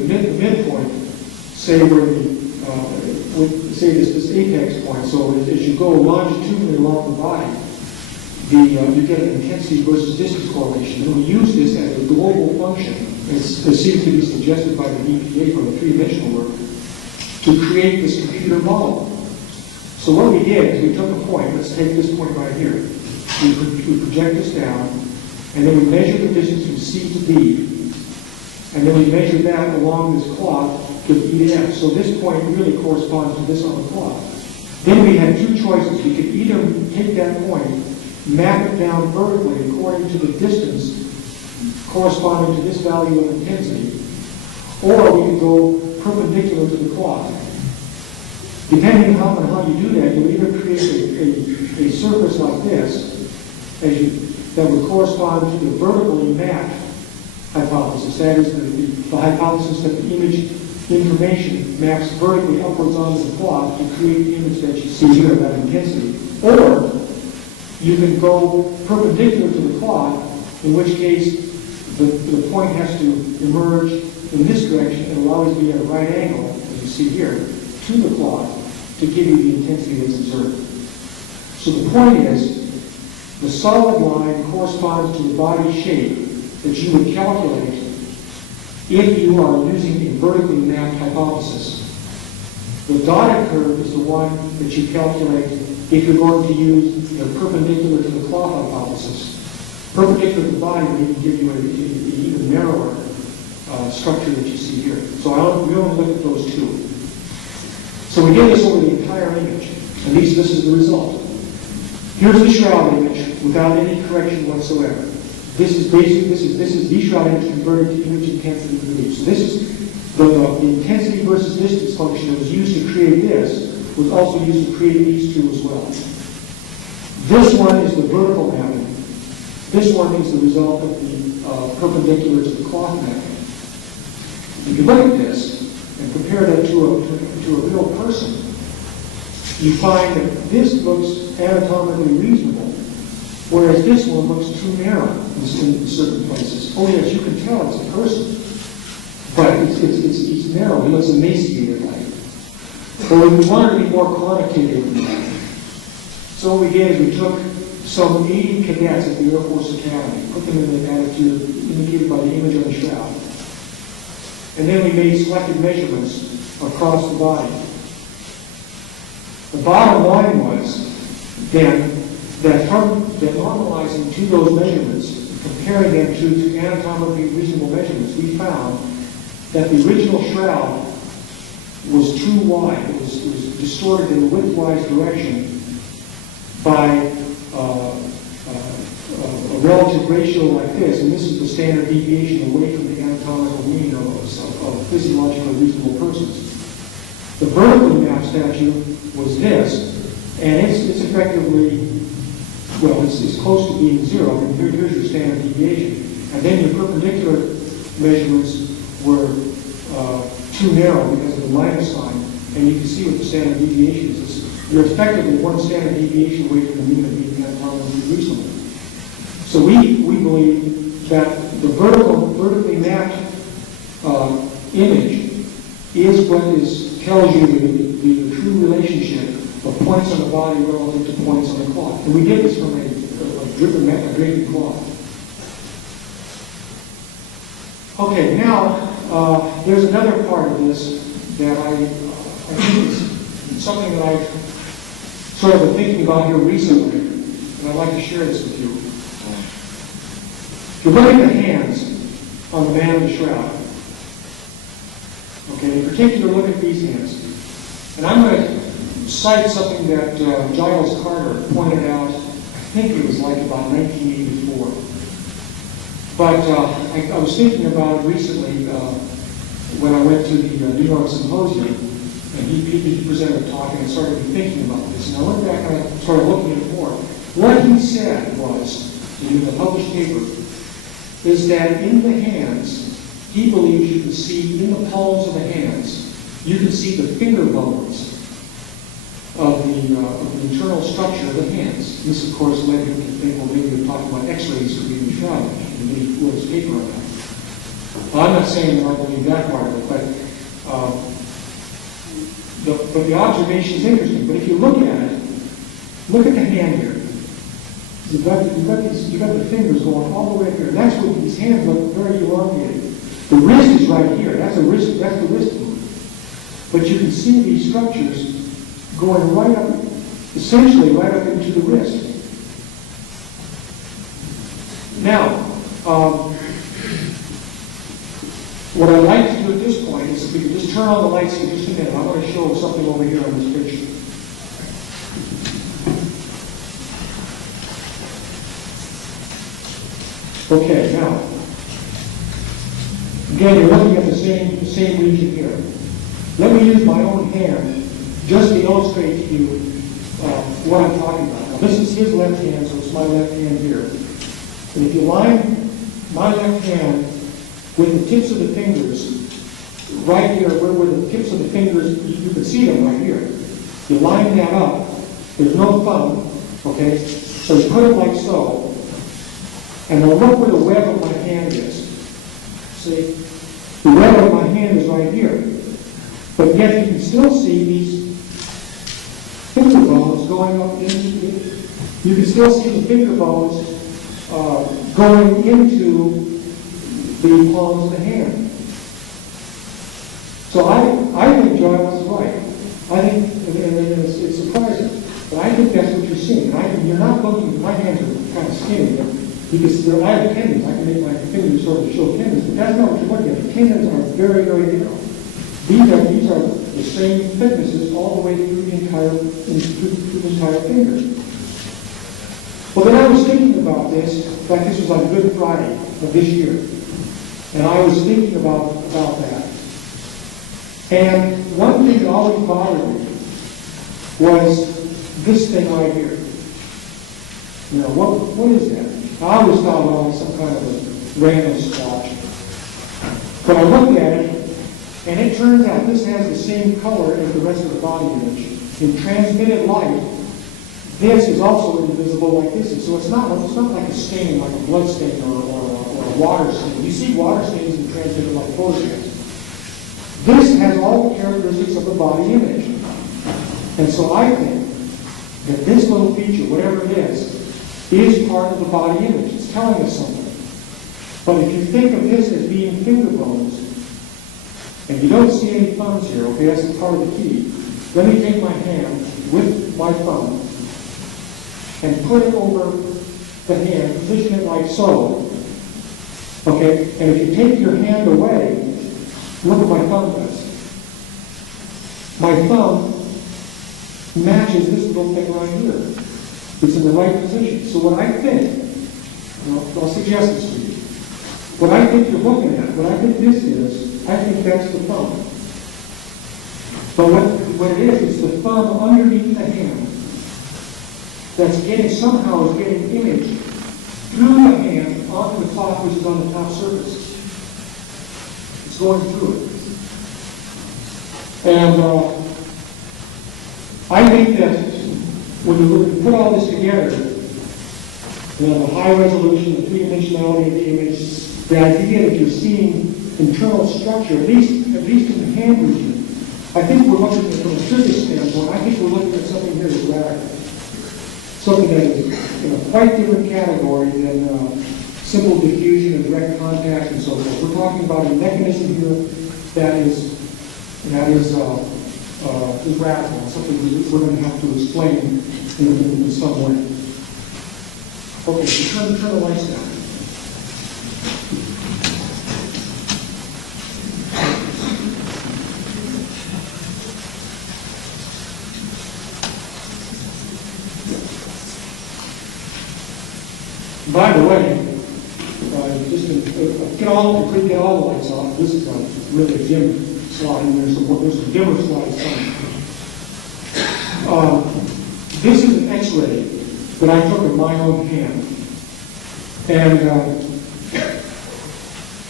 midpoint, say where say this apex point. So as you go longitudinally along the body, you get an intensity versus distance correlation. And we use this as a global function, as seems to be suggested by the EPA from the three-dimensional work, to create this computer model. So what we did is we took a point. Let's take this point right here. We project this down, and then we measure the distance from C to B, and then we measure that along this cloth to E to F. So this point really corresponds to this on the cloth. Then we had two choices. We could either take that point, map it down vertically according to the distance corresponding to this value of intensity, or we could go perpendicular to the cloth. Depending on how you do that, you'll either create a surface like this that would correspond to the vertically mapped hypothesis. That is the hypothesis that the image information maps vertically upwards onto the cloth to create the image that you see here, that intensity. Or you can go perpendicular to the cloth, in which case the point has to emerge in this direction and will always be at a right angle, as you see here, to the cloth to give you the intensity that's observed. So the point is, the solid line corresponds to the body shape that you would calculate if you are using a vertically mapped hypothesis. The dotted curve is the one that you calculate if you're going to use the perpendicular to the cloth hypothesis. Perpendicular to the body will even give you an even narrower structure that you see here. So we only look at those two. So we did this over the entire image, and this is the result. Here's the shroud image without any correction whatsoever. This is the shroud image converted to image intensity relief. So this is the intensity versus distance function that was used to create this was also used to create these two as well. This one is the vertical mapping. This one is the result of the perpendicular to the cloth mapping. If you look at this and compare that to a real person, you find that this looks anatomically reasonable, whereas this one looks too narrow in certain places. Oh yes, you can tell it's a person, but it's narrow. It looks emaciated like. But we wanted to be more quantitative than that. So what we did is we took some 80 cadets at the Air Force Academy, put them in the attitude indicated by the image on the shroud. And then we made selected measurements across the body. The bottom line was then that normalizing to those measurements, comparing them to anatomically reasonable measurements, we found that the original shroud was too wide. It was distorted in a widthwise direction by a relative ratio like this, and this is the standard deviation away from the anatomical mean of physiologically reasonable persons. The vertically mapped statute was this, and it's effectively, well, it's close to being zero. I mean, here's your standard deviation. And then your perpendicular measurements were too narrow because of the minus sign, and you can see what the standard deviation is. You're effectively one standard deviation away from the mean of being anatomically reasonable. So we believe that the vertically mapped image is what tells you the true relationship of points on the body relative to points on the cloth. And we did this from a draping cloth. Okay, now there's another part of this that I think is something that I've sort of been thinking about here recently, and I'd like to share this with you. If you look at the hands on the man in the shroud, okay, in particular, look at these hands. And I'm going to cite something that Giles Carter pointed out, I think it was like about 1984. But I was thinking about it recently when I went to the New York Symposium, and he presented a talk, and I started thinking about this. And I went back and I started looking at it more. What he said was, in the published paper, is that in the hands, he believes you can see in the palms of the hands, you can see the finger bones of the internal structure of the hands. This, of course, led him to think, well, maybe we're talking about x-rays for being shrouded, and then he wrote his paper on that. Well, I'm not saying that I believe that part of it, but the observation is interesting. But if you look at it, look at the hand here. You've got the fingers going all the way up here. That's what these hands look very elongated. The wrist is right here. That's the wrist move. But you can see these structures going right up, essentially right up into the wrist. Now, what I'd like to do at this point is if we could just turn on the lights for just a minute. I want to show something over here on this picture. Okay, now, again, you're looking at the same region here. Let me use my own hand just to illustrate to you what I'm talking about. Now, this is his left hand, so it's my left hand here. And if you line my left hand with the tips of the fingers right here, where the tips of the fingers, you can see them right here. You line that up. There's no thumb, okay? So you put it like so. And now look where the web of my hand is. See? The web of my hand is right here. But yet you can still see these finger bones going up into it. You can still see the finger bones going into the palms of the hand. So I think Giles is right. I think, and it's surprising, but I think that's what you're seeing. And you're not looking, my hands are kind of skinny, because I have tendons. I can make my fingers sort of show tendons, but that's not what you're looking at. The tendons are very, very narrow. These are the same thicknesses all the way through the entire finger. Well, then I was thinking about this. In fact, this was on Good Friday of this year, and I was thinking about that. And one thing that always bothered me was this thing right here. You know, what is that? I always thought it was some kind of a random splotch. But I looked at it, and it turns out this has the same color as the rest of the body image. In transmitted light, this is also invisible like this is. So it's not like a stain, like a blood stain or a water stain. You see water stains in transmitted light photographs. This has all the characteristics of the body image. And so I think that this little feature, whatever it is part of the body image. It's telling us something. But if you think of this as being finger bones, And you don't see any thumbs here, okay? That's part of the key. Let me take my hand with my thumb and put it over the hand, position it like so. Okay? And if you take your hand away, look what my thumb does. My thumb matches this little thing right here. It's in the right position. So what I think, I'll suggest this to you. What I think you're looking at, what I think this is, I think that's the thumb. But what it is the thumb underneath the hand that's somehow getting image through the hand onto the cloth which is on the top surface. It's going through it. And I think that when you put all this together, the high resolution, the three-dimensionality of the image, the idea that you're seeing internal structure, at least in the hand region, I think we're looking at, from a physics standpoint, I think we're looking at something here that's radical. Something that is in a quite different category than simple diffusion and direct contact and so forth. We're talking about a mechanism here that is radical, something we're going to have to explain in some way. Okay, so turn the lights down. By the way, just to get all the lights off, this is really a dim slide, and there's some dimmer slides coming. This is an X-ray that I took in my own hand. And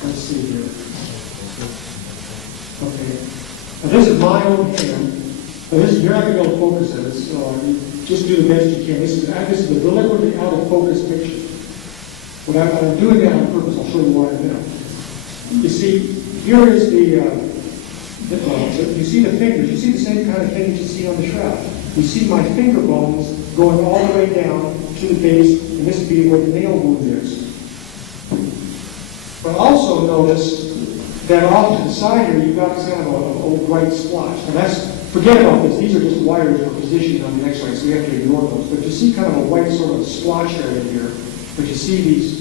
let's see here. Okay. Now, this is my own hand. Now, you're not going to be able to focus this. Just do the best you can. This is a deliberately out of focus picture. But I'm doing that on purpose. I'll show you why in a minute. You see, here is you see the fingers. You see the same kind of thing that you see on the shroud. You see my finger bones going all the way down to the base, and this would be where the nail wound is. But also notice that off to the side here, you've got kind of an old white splotch. Now forget about this. These are just wires for positioning on the X-ray, so we have to ignore those. But you see kind of a white sort of splotch area here. But you see these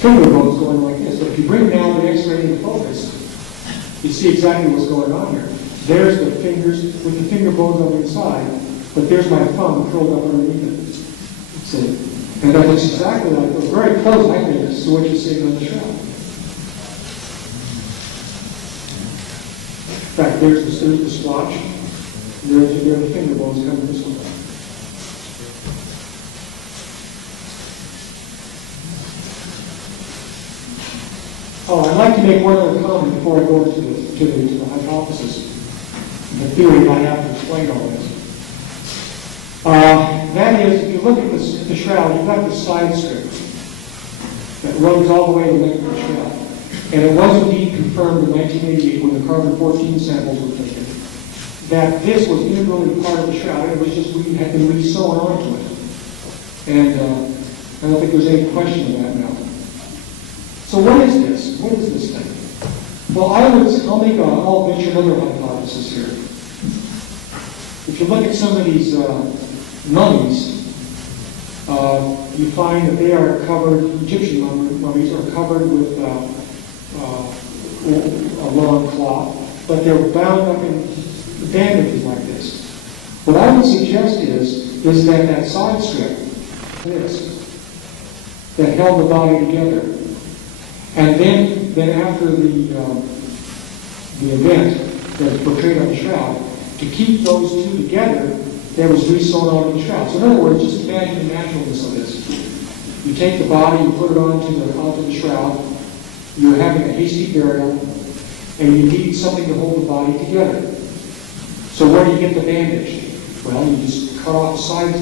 finger bones going like this. But if you bring now the X-ray into focus, you see exactly what's going on here. There's the fingers with the finger bones on the inside, but there's my thumb curled up underneath it. See? And that looks exactly like it. Very close, I think, to what you're seeing on the shroud. In fact, there's the splotch. There are the finger bones coming this way. Oh, I'd like to make one other comment before I go to the hypothesis, the theory I have to explain all this. That is, if you look at the shroud, you've got the side strip that runs all the way to the length of the shroud. And it was indeed confirmed in 1988 when the carbon-14 samples were taken that this was integrally part of the shroud. It was just had been re-sewn onto it. And I don't think there's any question of that now. So what is this? What is this thing? Well, I'll venture another hypothesis here. If you look at some of these mummies, you find that they are covered, Egyptian mummies are covered with a long cloth, but they're bound up in bandages like this. What I would suggest is that side strip, that held the body together. And then after the event that was portrayed on the shroud, to keep those two together, that was re-sewn onto the shroud. So in other words, just imagine the naturalness of this. You take the body, you put it onto the shroud, you're having a hasty burial, and you need something to hold the body together. So where do you get the bandage? Well, you just cut off a side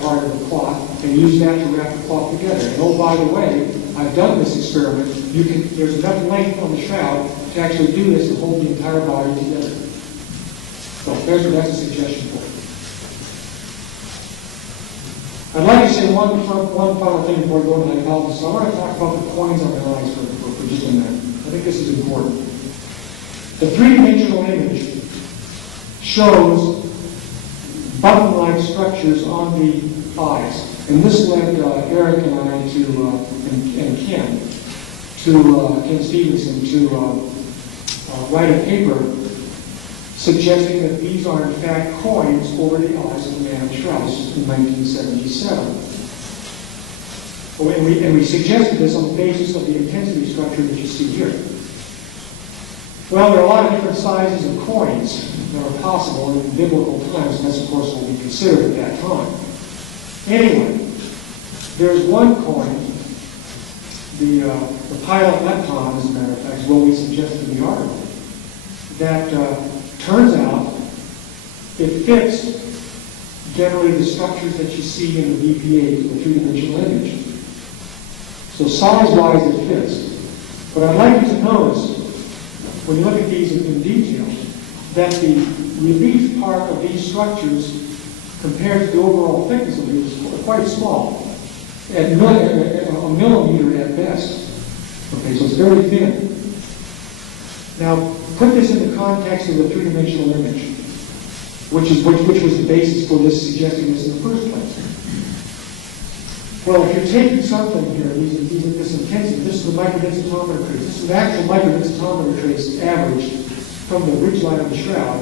part of the cloth and use that to wrap the cloth together. And oh, by the way, I've done this experiment. There's enough length on the shroud to actually do this and hold the entire body together. So that's a suggestion for you. I'd like to say one final thing before I go into hypothesis. I want to talk about the coins on the eyes for just a minute. I think this is important. The three-dimensional image shows button-like structures on the eyes. And this led Eric and I and Ken Stevenson to write a paper suggesting that these are in fact coins over the eyes of the man of Strauss in 1977. And we suggested this on the basis of the intensity structure that you see here. Well, there are a lot of different sizes of coins that are possible in biblical times, and that's of course what we considered at that time. Anyway, there's one coin, the pilot lepton, as a matter of fact, is what we suggested in the article, that turns out it fits generally the structures that you see in the VP8, the three-dimensional image. So size-wise it fits. But I'd like you to notice, when you look at these in detail, that the relief part of these structures compared to the overall thickness of these is quite small, at a millimeter at best. Okay, so it's very thin. Now, put this in the context of the three-dimensional image, which was the basis for this suggesting this in the first place. Well, if you're taking something here, this intensity, this is the microdensitometer trace. This is an actual microdensitometer trace averaged from the ridgeline of the shroud,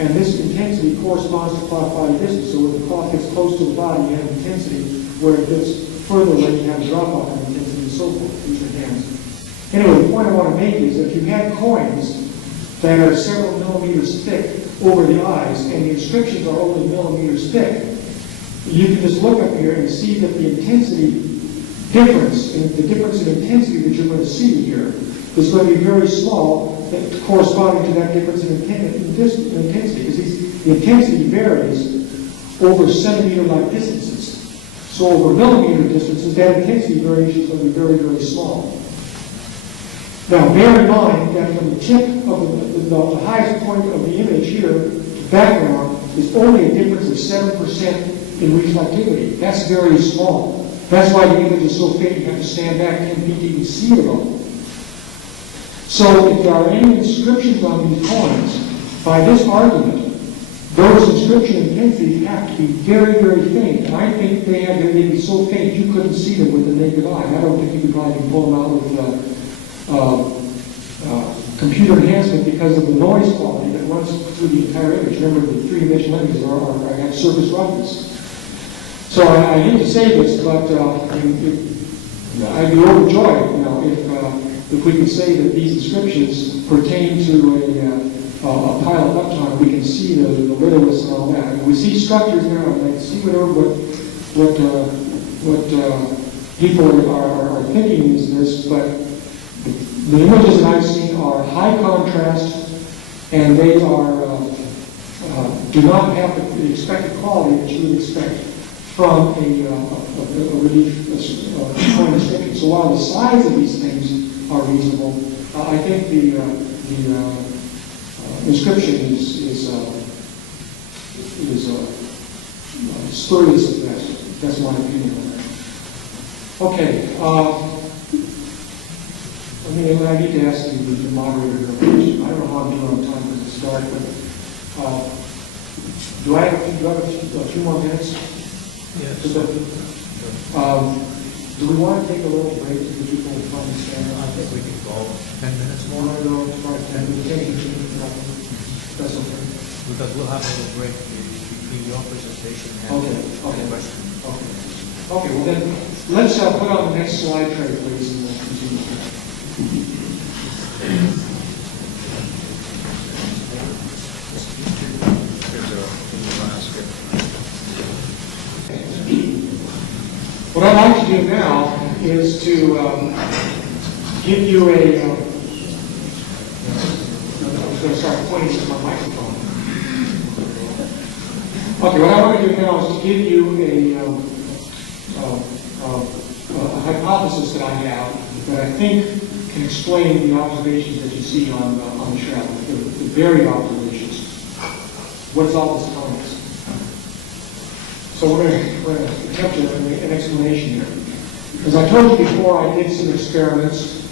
and this intensity corresponds to cloth body distance. So when the cloth gets close to the body, you have intensity. Where it gets further away, you have a drop-off in intensity and so forth. These are hands. Anyway, the point I want to make is that if you had coins that are several millimeters thick over the eyes, and the inscriptions are only millimeters thick, you can just look up here and see that the intensity difference, the difference in intensity that you're going to see here is going to be very small, corresponding to that difference in intensity, because the intensity varies over centimeter-like distances. So over millimeter distances, that intensity variation is going to be very, very small. Now, bear in mind that from the tip of the highest point of the image here to background is only a difference of 7% in reflectivity. That's very small. That's why the image is so faint you have to stand back 10 feet to even see it all. So if there are any inscriptions on these coins, by this argument, those inscription intensities have to be very, very faint. And I think they'd be so faint you couldn't see them with the naked eye. I don't think you could probably pull them out with computer enhancement because of the noise quality that runs through the entire image. Remember, the three-dimensional images have surface roughness. So I hate to say this, but I'd be overjoyed, if we can say that these inscriptions pertain to a pilot lepton. We can see the littlest and all that. I mean, we see structures there, and I can see what people are thinking is this, but the images that I've seen are high contrast, and they do not have the expected quality that you would expect from a relief coin inscription. So while the size of these things are reasonable, I think the inscription is spurious at best. That's my opinion on that. Okay. I need to ask you, the moderator, a question. I don't know how I'm doing on time for the start, but do I have a few more minutes? Yes. Do we want to take a little break so that people will come and stand up? I think we can go 10 minutes more. No, about 10 minutes. That's okay. Because we'll have a little break between your presentation and the question. Okay, well then, let's put on the next slide tray, please, and we'll continue. What I'd like to do now is to give you a. I'm going to start pointing at my microphone. Okay, what I want to do now is to give you a hypothesis that I have that I think can explain the observations that you see on the shroud, the varied observations. What is all this telling us? So we're going to attempt an explanation here. As I told you before, I did some experiments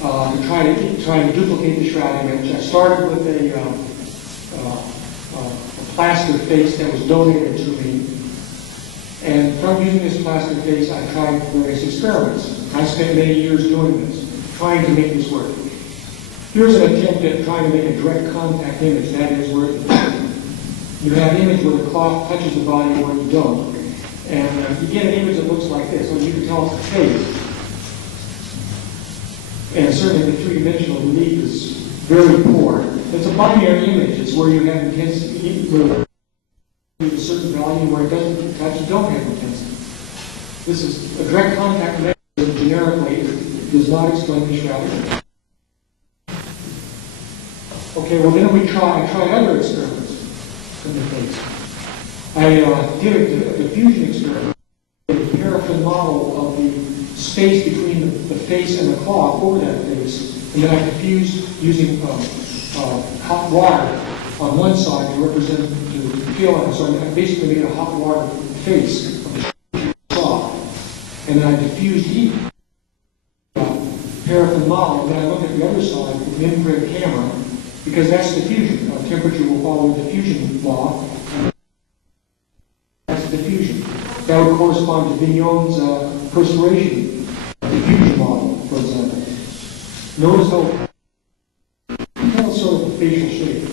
to try to duplicate the shroud image. I started with a plaster face that was donated to me. And from using this plaster face, I tried various experiments. I spent many years doing this, trying to make this work. Here's an attempt at trying to make a direct contact image. That is where you have an image where the cloth touches the body or you don't. And you get an image that looks like this. So you can tell it's a face. And certainly the three-dimensional relief is very poor. It's a binary image. It's where you have intensity, where a certain value, where it doesn't touch, you don't have intensity. This is a direct contact measure generically. It does not explain the shroud image. Okay, well then I tried other experiments in the face. I did a diffusion experiment, a paraffin model of the space between the face and the cloth over that face, and then I diffused using hot water on one side to represent the feel on it. So I basically made a hot water face of the cloth, and then I diffused heat paraffin model, and then I looked at the other side with an infrared camera, because that's diffusion. Temperature will follow the diffusion law. That's diffusion. That would correspond to Vignon's perspiration diffusion model, for example. Notice how sort of facial shape.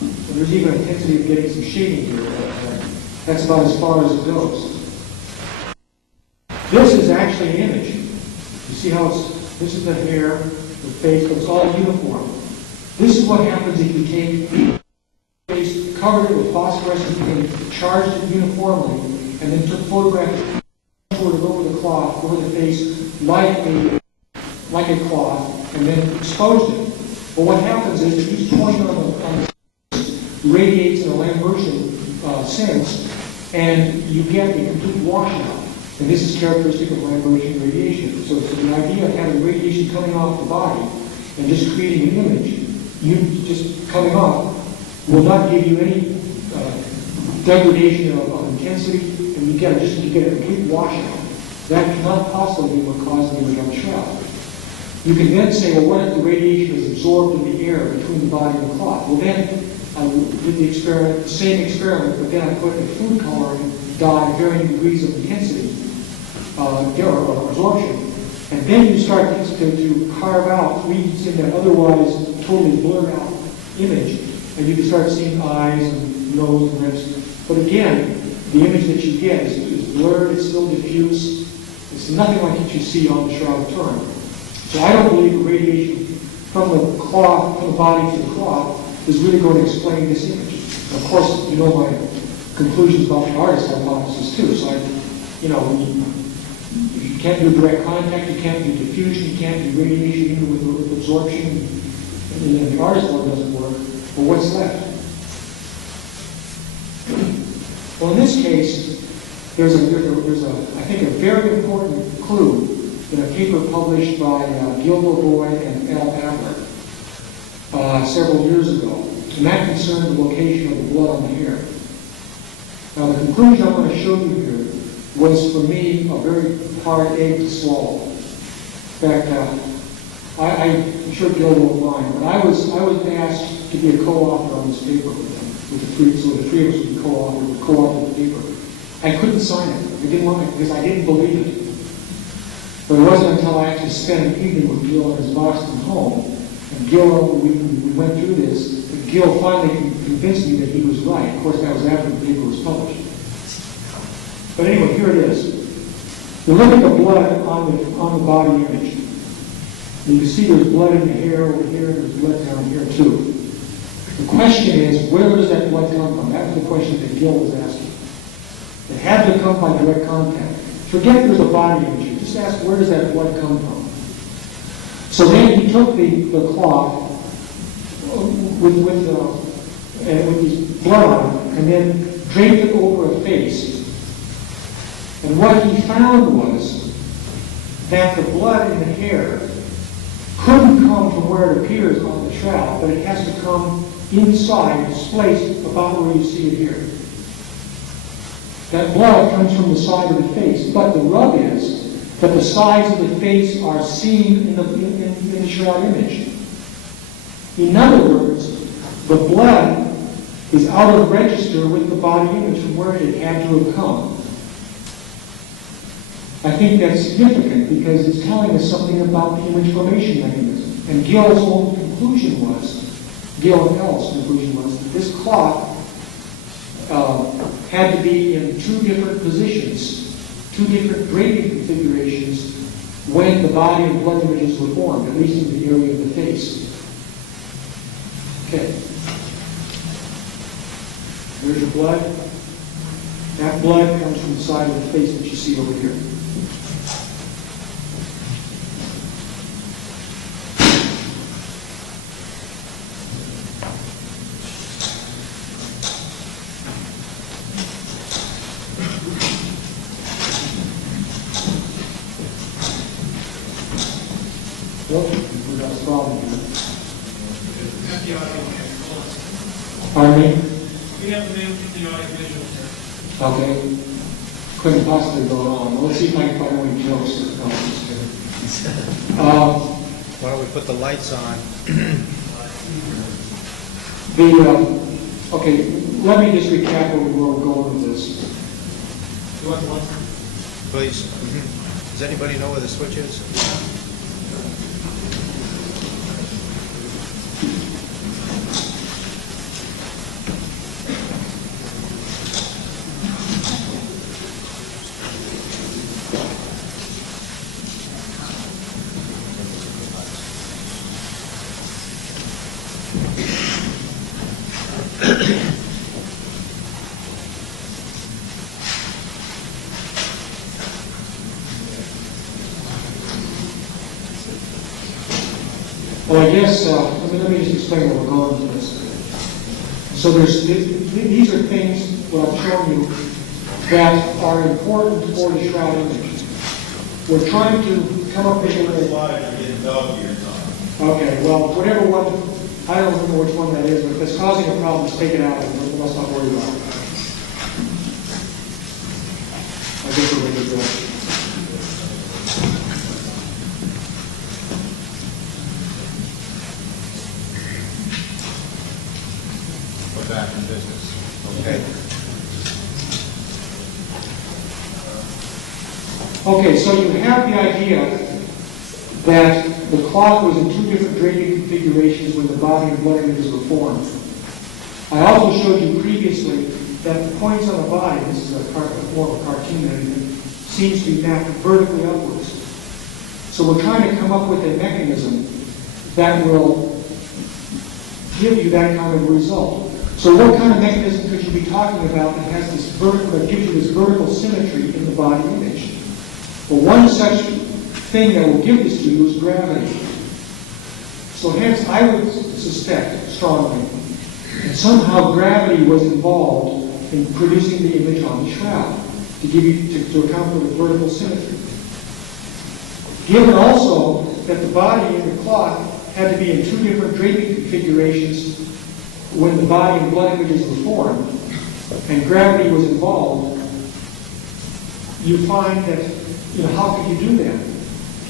And there's even a intensity of getting some shading here. That's about as far as it goes. This is actually an image. You see how this is the hair, the face, but it's all uniform. This is what happens if you take face, covered it with phosphorescent paint, charged it uniformly, and then took photographs over the cloth, over the face, like a cloth, and then exposed it. But what happens is that each point on the radiates in a Lambertian sense, and you get a complete washout. And this is characteristic of Lambertian radiation. So the idea of having radiation coming off the body and just creating an image, you just coming off, will not give you any degradation of intensity, and you get a complete washout. That cannot possibly be what caused the image on the shroud. You can then say, well, what if the radiation is absorbed in the air between the body and the cloth? Well, then I did the same experiment, but then I put a food coloring dye at varying degrees of intensity, or absorption. And then you start to carve out regions in that otherwise totally blurred out image, and you can start seeing eyes and nose and lips. But again, the image that you get is blurred, it's still diffuse. It's nothing like what you see on the Shroud of Turin. So I don't believe the radiation from the cloth, from the body to the cloth, is really going to explain this image. Of course, you know my conclusions about the artist hypothesis too. So you can't do direct contact, you can't do diffusion, you can't do radiation even with absorption, and the artist one doesn't work. But what's left? Well, in this case, there's I think a very important clue in a paper published by Gilbert Boyd and Al Adler several years ago, and that concerned the location of the blood on the hair. Now, the conclusion I'm going to show you here was, for me, a very hard egg to swallow. In fact, I'm sure Gil won't mind, but I was asked to be a co-author on this paper with the three of us would be co-author the paper. I couldn't sign it. I didn't want it because I didn't believe it. But it wasn't until I actually spent an evening with Gil in his Boston home, and Gil, we went through this, and Gil finally convinced me that he was right. Of course, that was after the paper was published. But anyway, here it is. You look at the blood on the body image. You can see there's blood in the hair over here, and there's blood down here too. The question is, where does that blood come from? That's the question that Gil was asking. It had to come by direct contact. Forget there's a body image. Just ask, where does that blood come from? So then he took the cloth with the blood on it, and then draped it over a face. And what he found was that the blood in the hair couldn't come from where it appears on the shroud, but it has to come inside, displaced about where you see it here. That blood comes from the side of the face, but the rub is but the sides of the face are seen in the shroud image. In other words, the blood is out of register with the body image from where it had to have come. I think that's significant because it's telling us something about the image formation mechanism. And Gill's own conclusion was, Gill and L's conclusion was that this cloth had to be in two different positions, two different draping configurations when the body and blood images were formed, at least in the area of the face. Okay. There's your blood. That blood comes from the side of the face that you see over here. Well, we got a problem here. Pardon me? We have the name of the audio visual here. Okay. Couldn't possibly go on. Let's see if I can find any jokes that come here. Why don't we put the lights on? Okay, let me just recap where we're going with this. You want the one? Please. Does anybody know where the switch is? Well, I guess, let me just explain where we're going with this. So these are things, what I've shown you, that are important for the shroud image. We're trying to come up with a... Okay, well, whatever one, I don't remember which one that is, but if it's causing a problem, just take it out and let's not worry about it. I guess we're going to do that. Back in business. Okay. Okay, so you have the idea that the cloth was in two different draping configurations when the body and blood images were formed. I also showed you previously that the points on the body, this is more of a cartoon than anything, seems to be mapped vertically upwards. So we're trying to come up with a mechanism that will give you that kind of result. So what kind of mechanism could you be talking about that has this vertical, that gives you this vertical symmetry in the body image? Well, one such thing that will give this to you is gravity. So hence, I would suspect strongly that somehow gravity was involved in producing the image on the shroud to give you to account for the vertical symmetry. Given also that the body and the cloth had to be in two different draping configurations when the body and blood images were formed, and gravity was involved, you find that, how could you do that?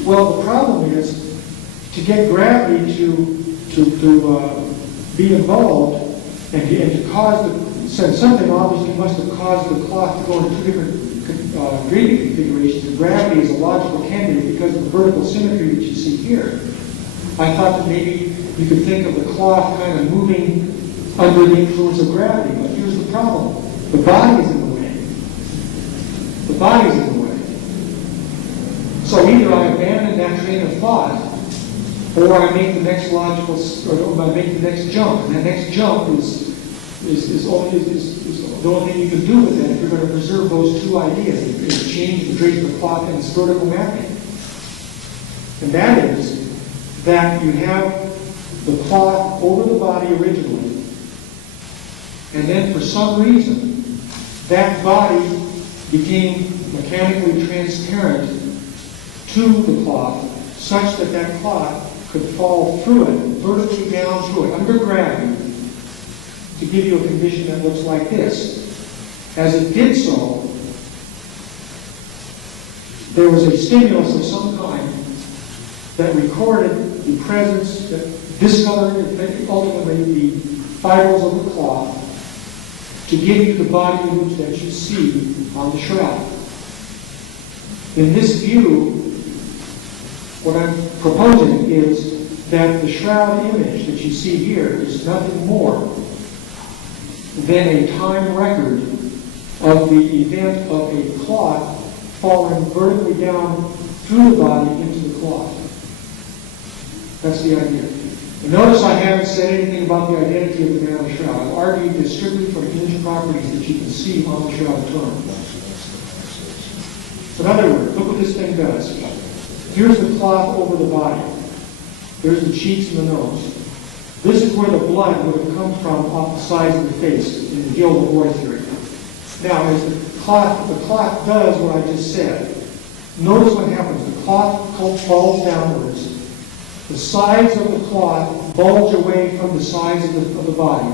Well, the problem is to get gravity to be involved and to cause since something obviously must have caused the cloth to go into two different draping configurations, and gravity is a logical candidate because of the vertical symmetry that you see here. I thought that maybe you could think of the cloth kind of moving under the influence of gravity, but here's the problem. The body is in the way. The body is in the way. So either I abandon that train of thought, or I make the next logical, or I make the next jump. And that next jump is the only thing you can do with that if you're going to preserve those two ideas, is change the drape of the cloth and its vertical mapping. And that is that you have the cloth over the body originally, and then for some reason, that body became mechanically transparent to the cloth, such that that cloth could fall through it, vertically down through it, under gravity, to give you a condition that looks like this. As it did so, there was a stimulus of some kind that recorded the presence, that discolored and ultimately the fibers of the cloth to give you the body image that you see on the shroud. In this view, what I'm proposing is that the shroud image that you see here is nothing more than a time record of the event of a cloth falling vertically down through the body into the cloth. That's the idea. And notice I haven't said anything about the identity of the man on the shroud. I've argued this strictly from image properties that you can see on the shroud term. In other words, look what this thing does. Here's the cloth over the body. There's the cheeks and the nose. This is where the blood would have come from off the sides of the face in the Gilles-Leroy theory. Now, as the cloth does what I just said. Notice what happens. The cloth falls downwards. The sides of the cloth bulge away from the sides of the body.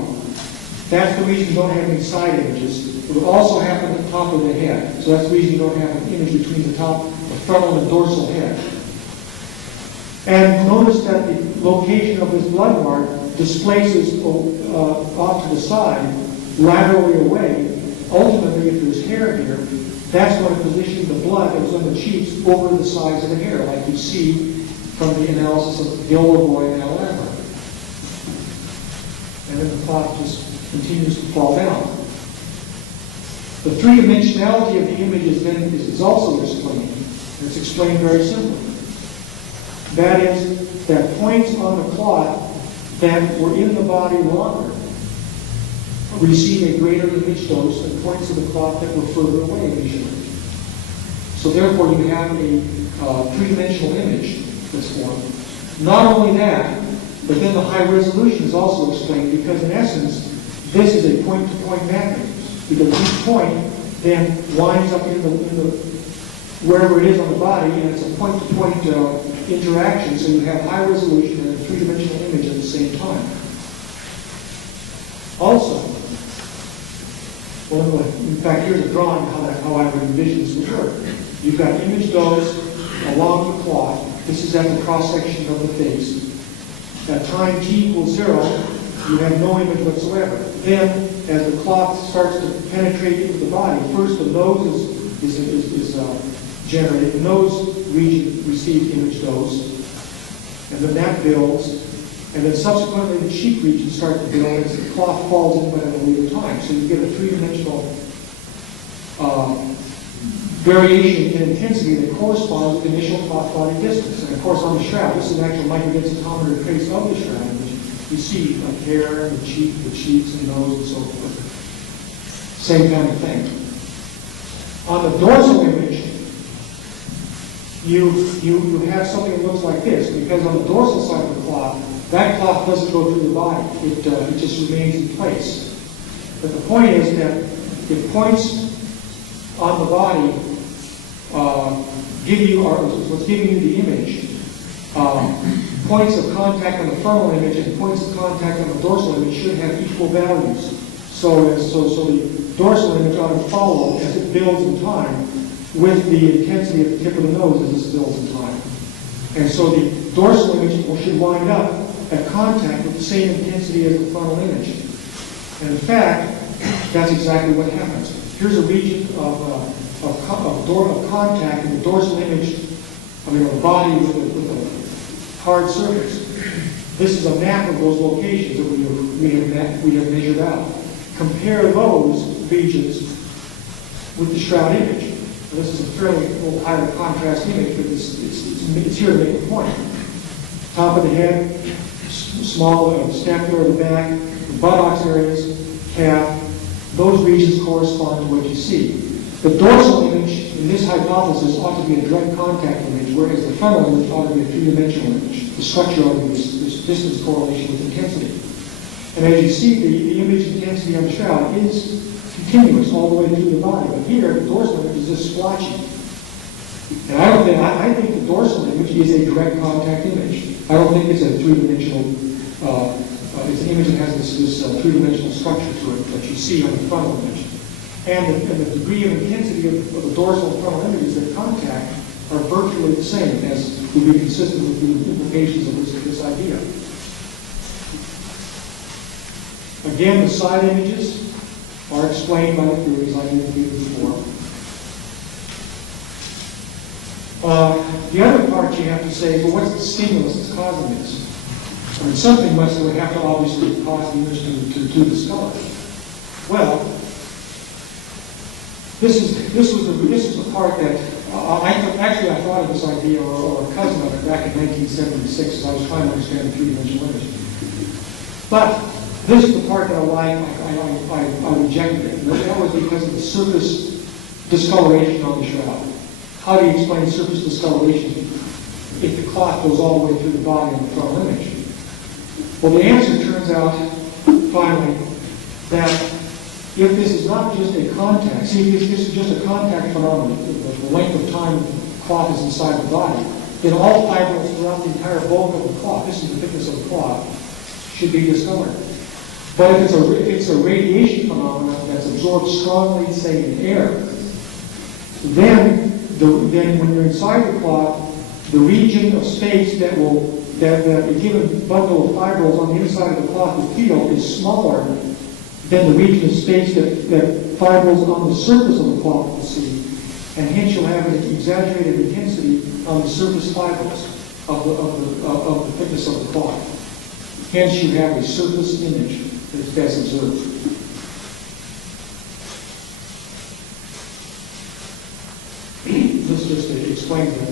That's the reason you don't have any side images. It would also happen at the top of the head. So that's the reason you don't have an image between the top, the frontal and dorsal head. And notice that the location of this blood mark displaces off to the side, laterally away. Ultimately, if there's hair here, that's going to position the blood that was on the cheeks over the sides of the hair, like you see from the analysis of Gilles-Leroy and Alhambra. And then the cloth just continues to fall down. The three-dimensionality of the images then is also explained. And it's explained very simply. That is, that points on the cloth that were in the body longer receive a greater image dose than points of the cloth that were further away initially. So therefore you have a three-dimensional image that's formed. Not only that, but then the high resolution is also explained because in essence, this is a point-to-point mapping. Because each point then winds up in the wherever it is on the body, and it's a point-to-point interaction, so you have high resolution and a three-dimensional image at the same time. Also, well, in fact, here's a drawing of how I would envision this would work. You've got image dose along the cloth. This is at the cross-section of the face. At time t equals 0, you have no image whatsoever. Then, as the cloth starts to penetrate into the body, first the nose is generated. The nose region receives image dose, and then that builds. And then subsequently the cheek regions start to build as the cloth falls in but at a later time. So you get a three-dimensional variation in intensity that corresponds with the initial cloth body distance. And of course on the shroud, this is an actual microdensitometer trace of the shroud, which you see like hair, the cheeks and nose and so forth. Same kind of thing. On the dorsal image, you have something that looks like this, because on the dorsal side of the cloth, that cloth doesn't go through the body. It just remains in place. But the point is that if points on the body what's giving you the image, points of contact on the frontal image and points of contact on the dorsal image should have equal values. So the dorsal image ought to follow as it builds in time with the intensity at the tip of the nose as this builds in time. And so the dorsal image should wind up at contact with the same intensity as the frontal image. And in fact, that's exactly what happens. Here's a region of contact in the dorsal image, of the body with a hard surface. This is a map of those locations that we have measured out. Compare those regions with the shroud image. Now, this is a fairly highly contrast image, but it's here to make a point. Top of the head, small scapular of the back, the buttocks areas, calf, those regions correspond to what you see. The dorsal image in this hypothesis ought to be a direct contact image, whereas the frontal image ought to be a three-dimensional image. The structure ought to be this distance correlation with intensity. And as you see, the image intensity on the shroud is continuous all the way through the body. But here, the dorsal image is just splotchy. And I think the dorsal image is a direct contact image. I don't think it's a three-dimensional, it's an image that has this three-dimensional structure to it that you see on the frontal image. And the degree of intensity of the dorsal and frontal images that contact are virtually the same, as would be consistent with the implications of this idea. Again, the side images are explained by the theories I indicated before. The other part you have to say, well, what's the stimulus that's causing this? I mean, something must have to obviously cause the image to discolor. Well, this is the part that I thought of this idea, or a cousin of it, back in 1976, as I was trying to understand the three-dimensional image. But this is the part that I rejected it. And that was because of the surface discoloration on the shroud. How do you explain surface discoloration if the cloth goes all the way through the body of the frontal image? Well, the answer turns out, finally, that if this is not just a contact, see, if this is just a contact phenomenon, the length of time the cloth is inside the body, then all fibrils throughout the entire bulk of the cloth, this is the thickness of the cloth, should be discolored. But if it's a radiation phenomenon that's absorbed strongly, say, in air, then when you're inside the cloth, the region of space that a given bundle of fibrils on the inside of the cloth will feel is smaller than the region of space that fibrils on the surface of the cloth will see. And hence you'll have an exaggerated intensity on the surface fibrils of the thickness of the cloth. Hence you have a surface image that's best observed. This just explains that.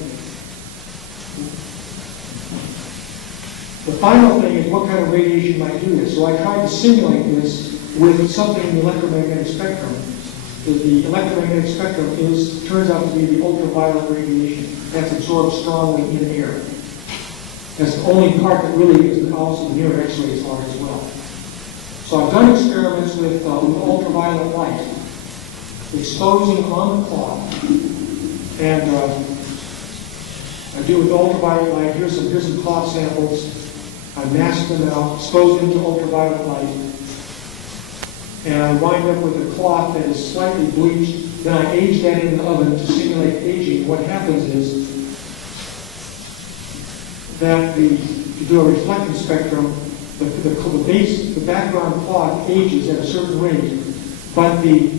The final thing is what kind of radiation might do this. So I tried to simulate this with something in the electromagnetic spectrum. The electromagnetic spectrum turns out to be the ultraviolet radiation that's absorbed strongly in air. That's the only part that really is, and also the near X-rays are as well. So I've done experiments with ultraviolet light, exposing on the cloth, and I do with ultraviolet light. Here's some cloth samples. I mask them out, expose them to ultraviolet light, and I wind up with a cloth that is slightly bleached. Then I age that in the oven to simulate aging. What happens is that if you do a reflective spectrum, the background cloth ages at a certain rate, but the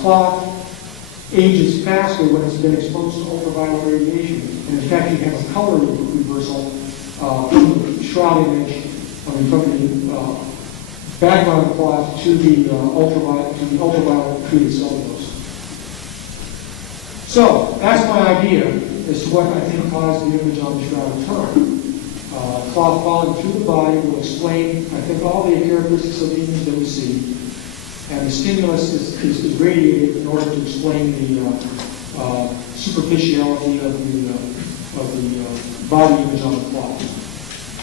cloth ages faster when it's been exposed to ultraviolet radiation. And in fact, you have a color reversal from the shroud image, from the background cloth to the ultraviolet treated cellulose. So that's my idea as to what I think caused the image on the shroud to turn. Cloth falling through the body will explain, I think, all the characteristics of the image that we see. And the stimulus is radiated in order to explain the superficiality of the body image on the cloth.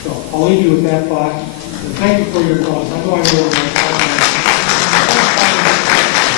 So I'll leave you with that thought. And thank you for your thoughts. I know I really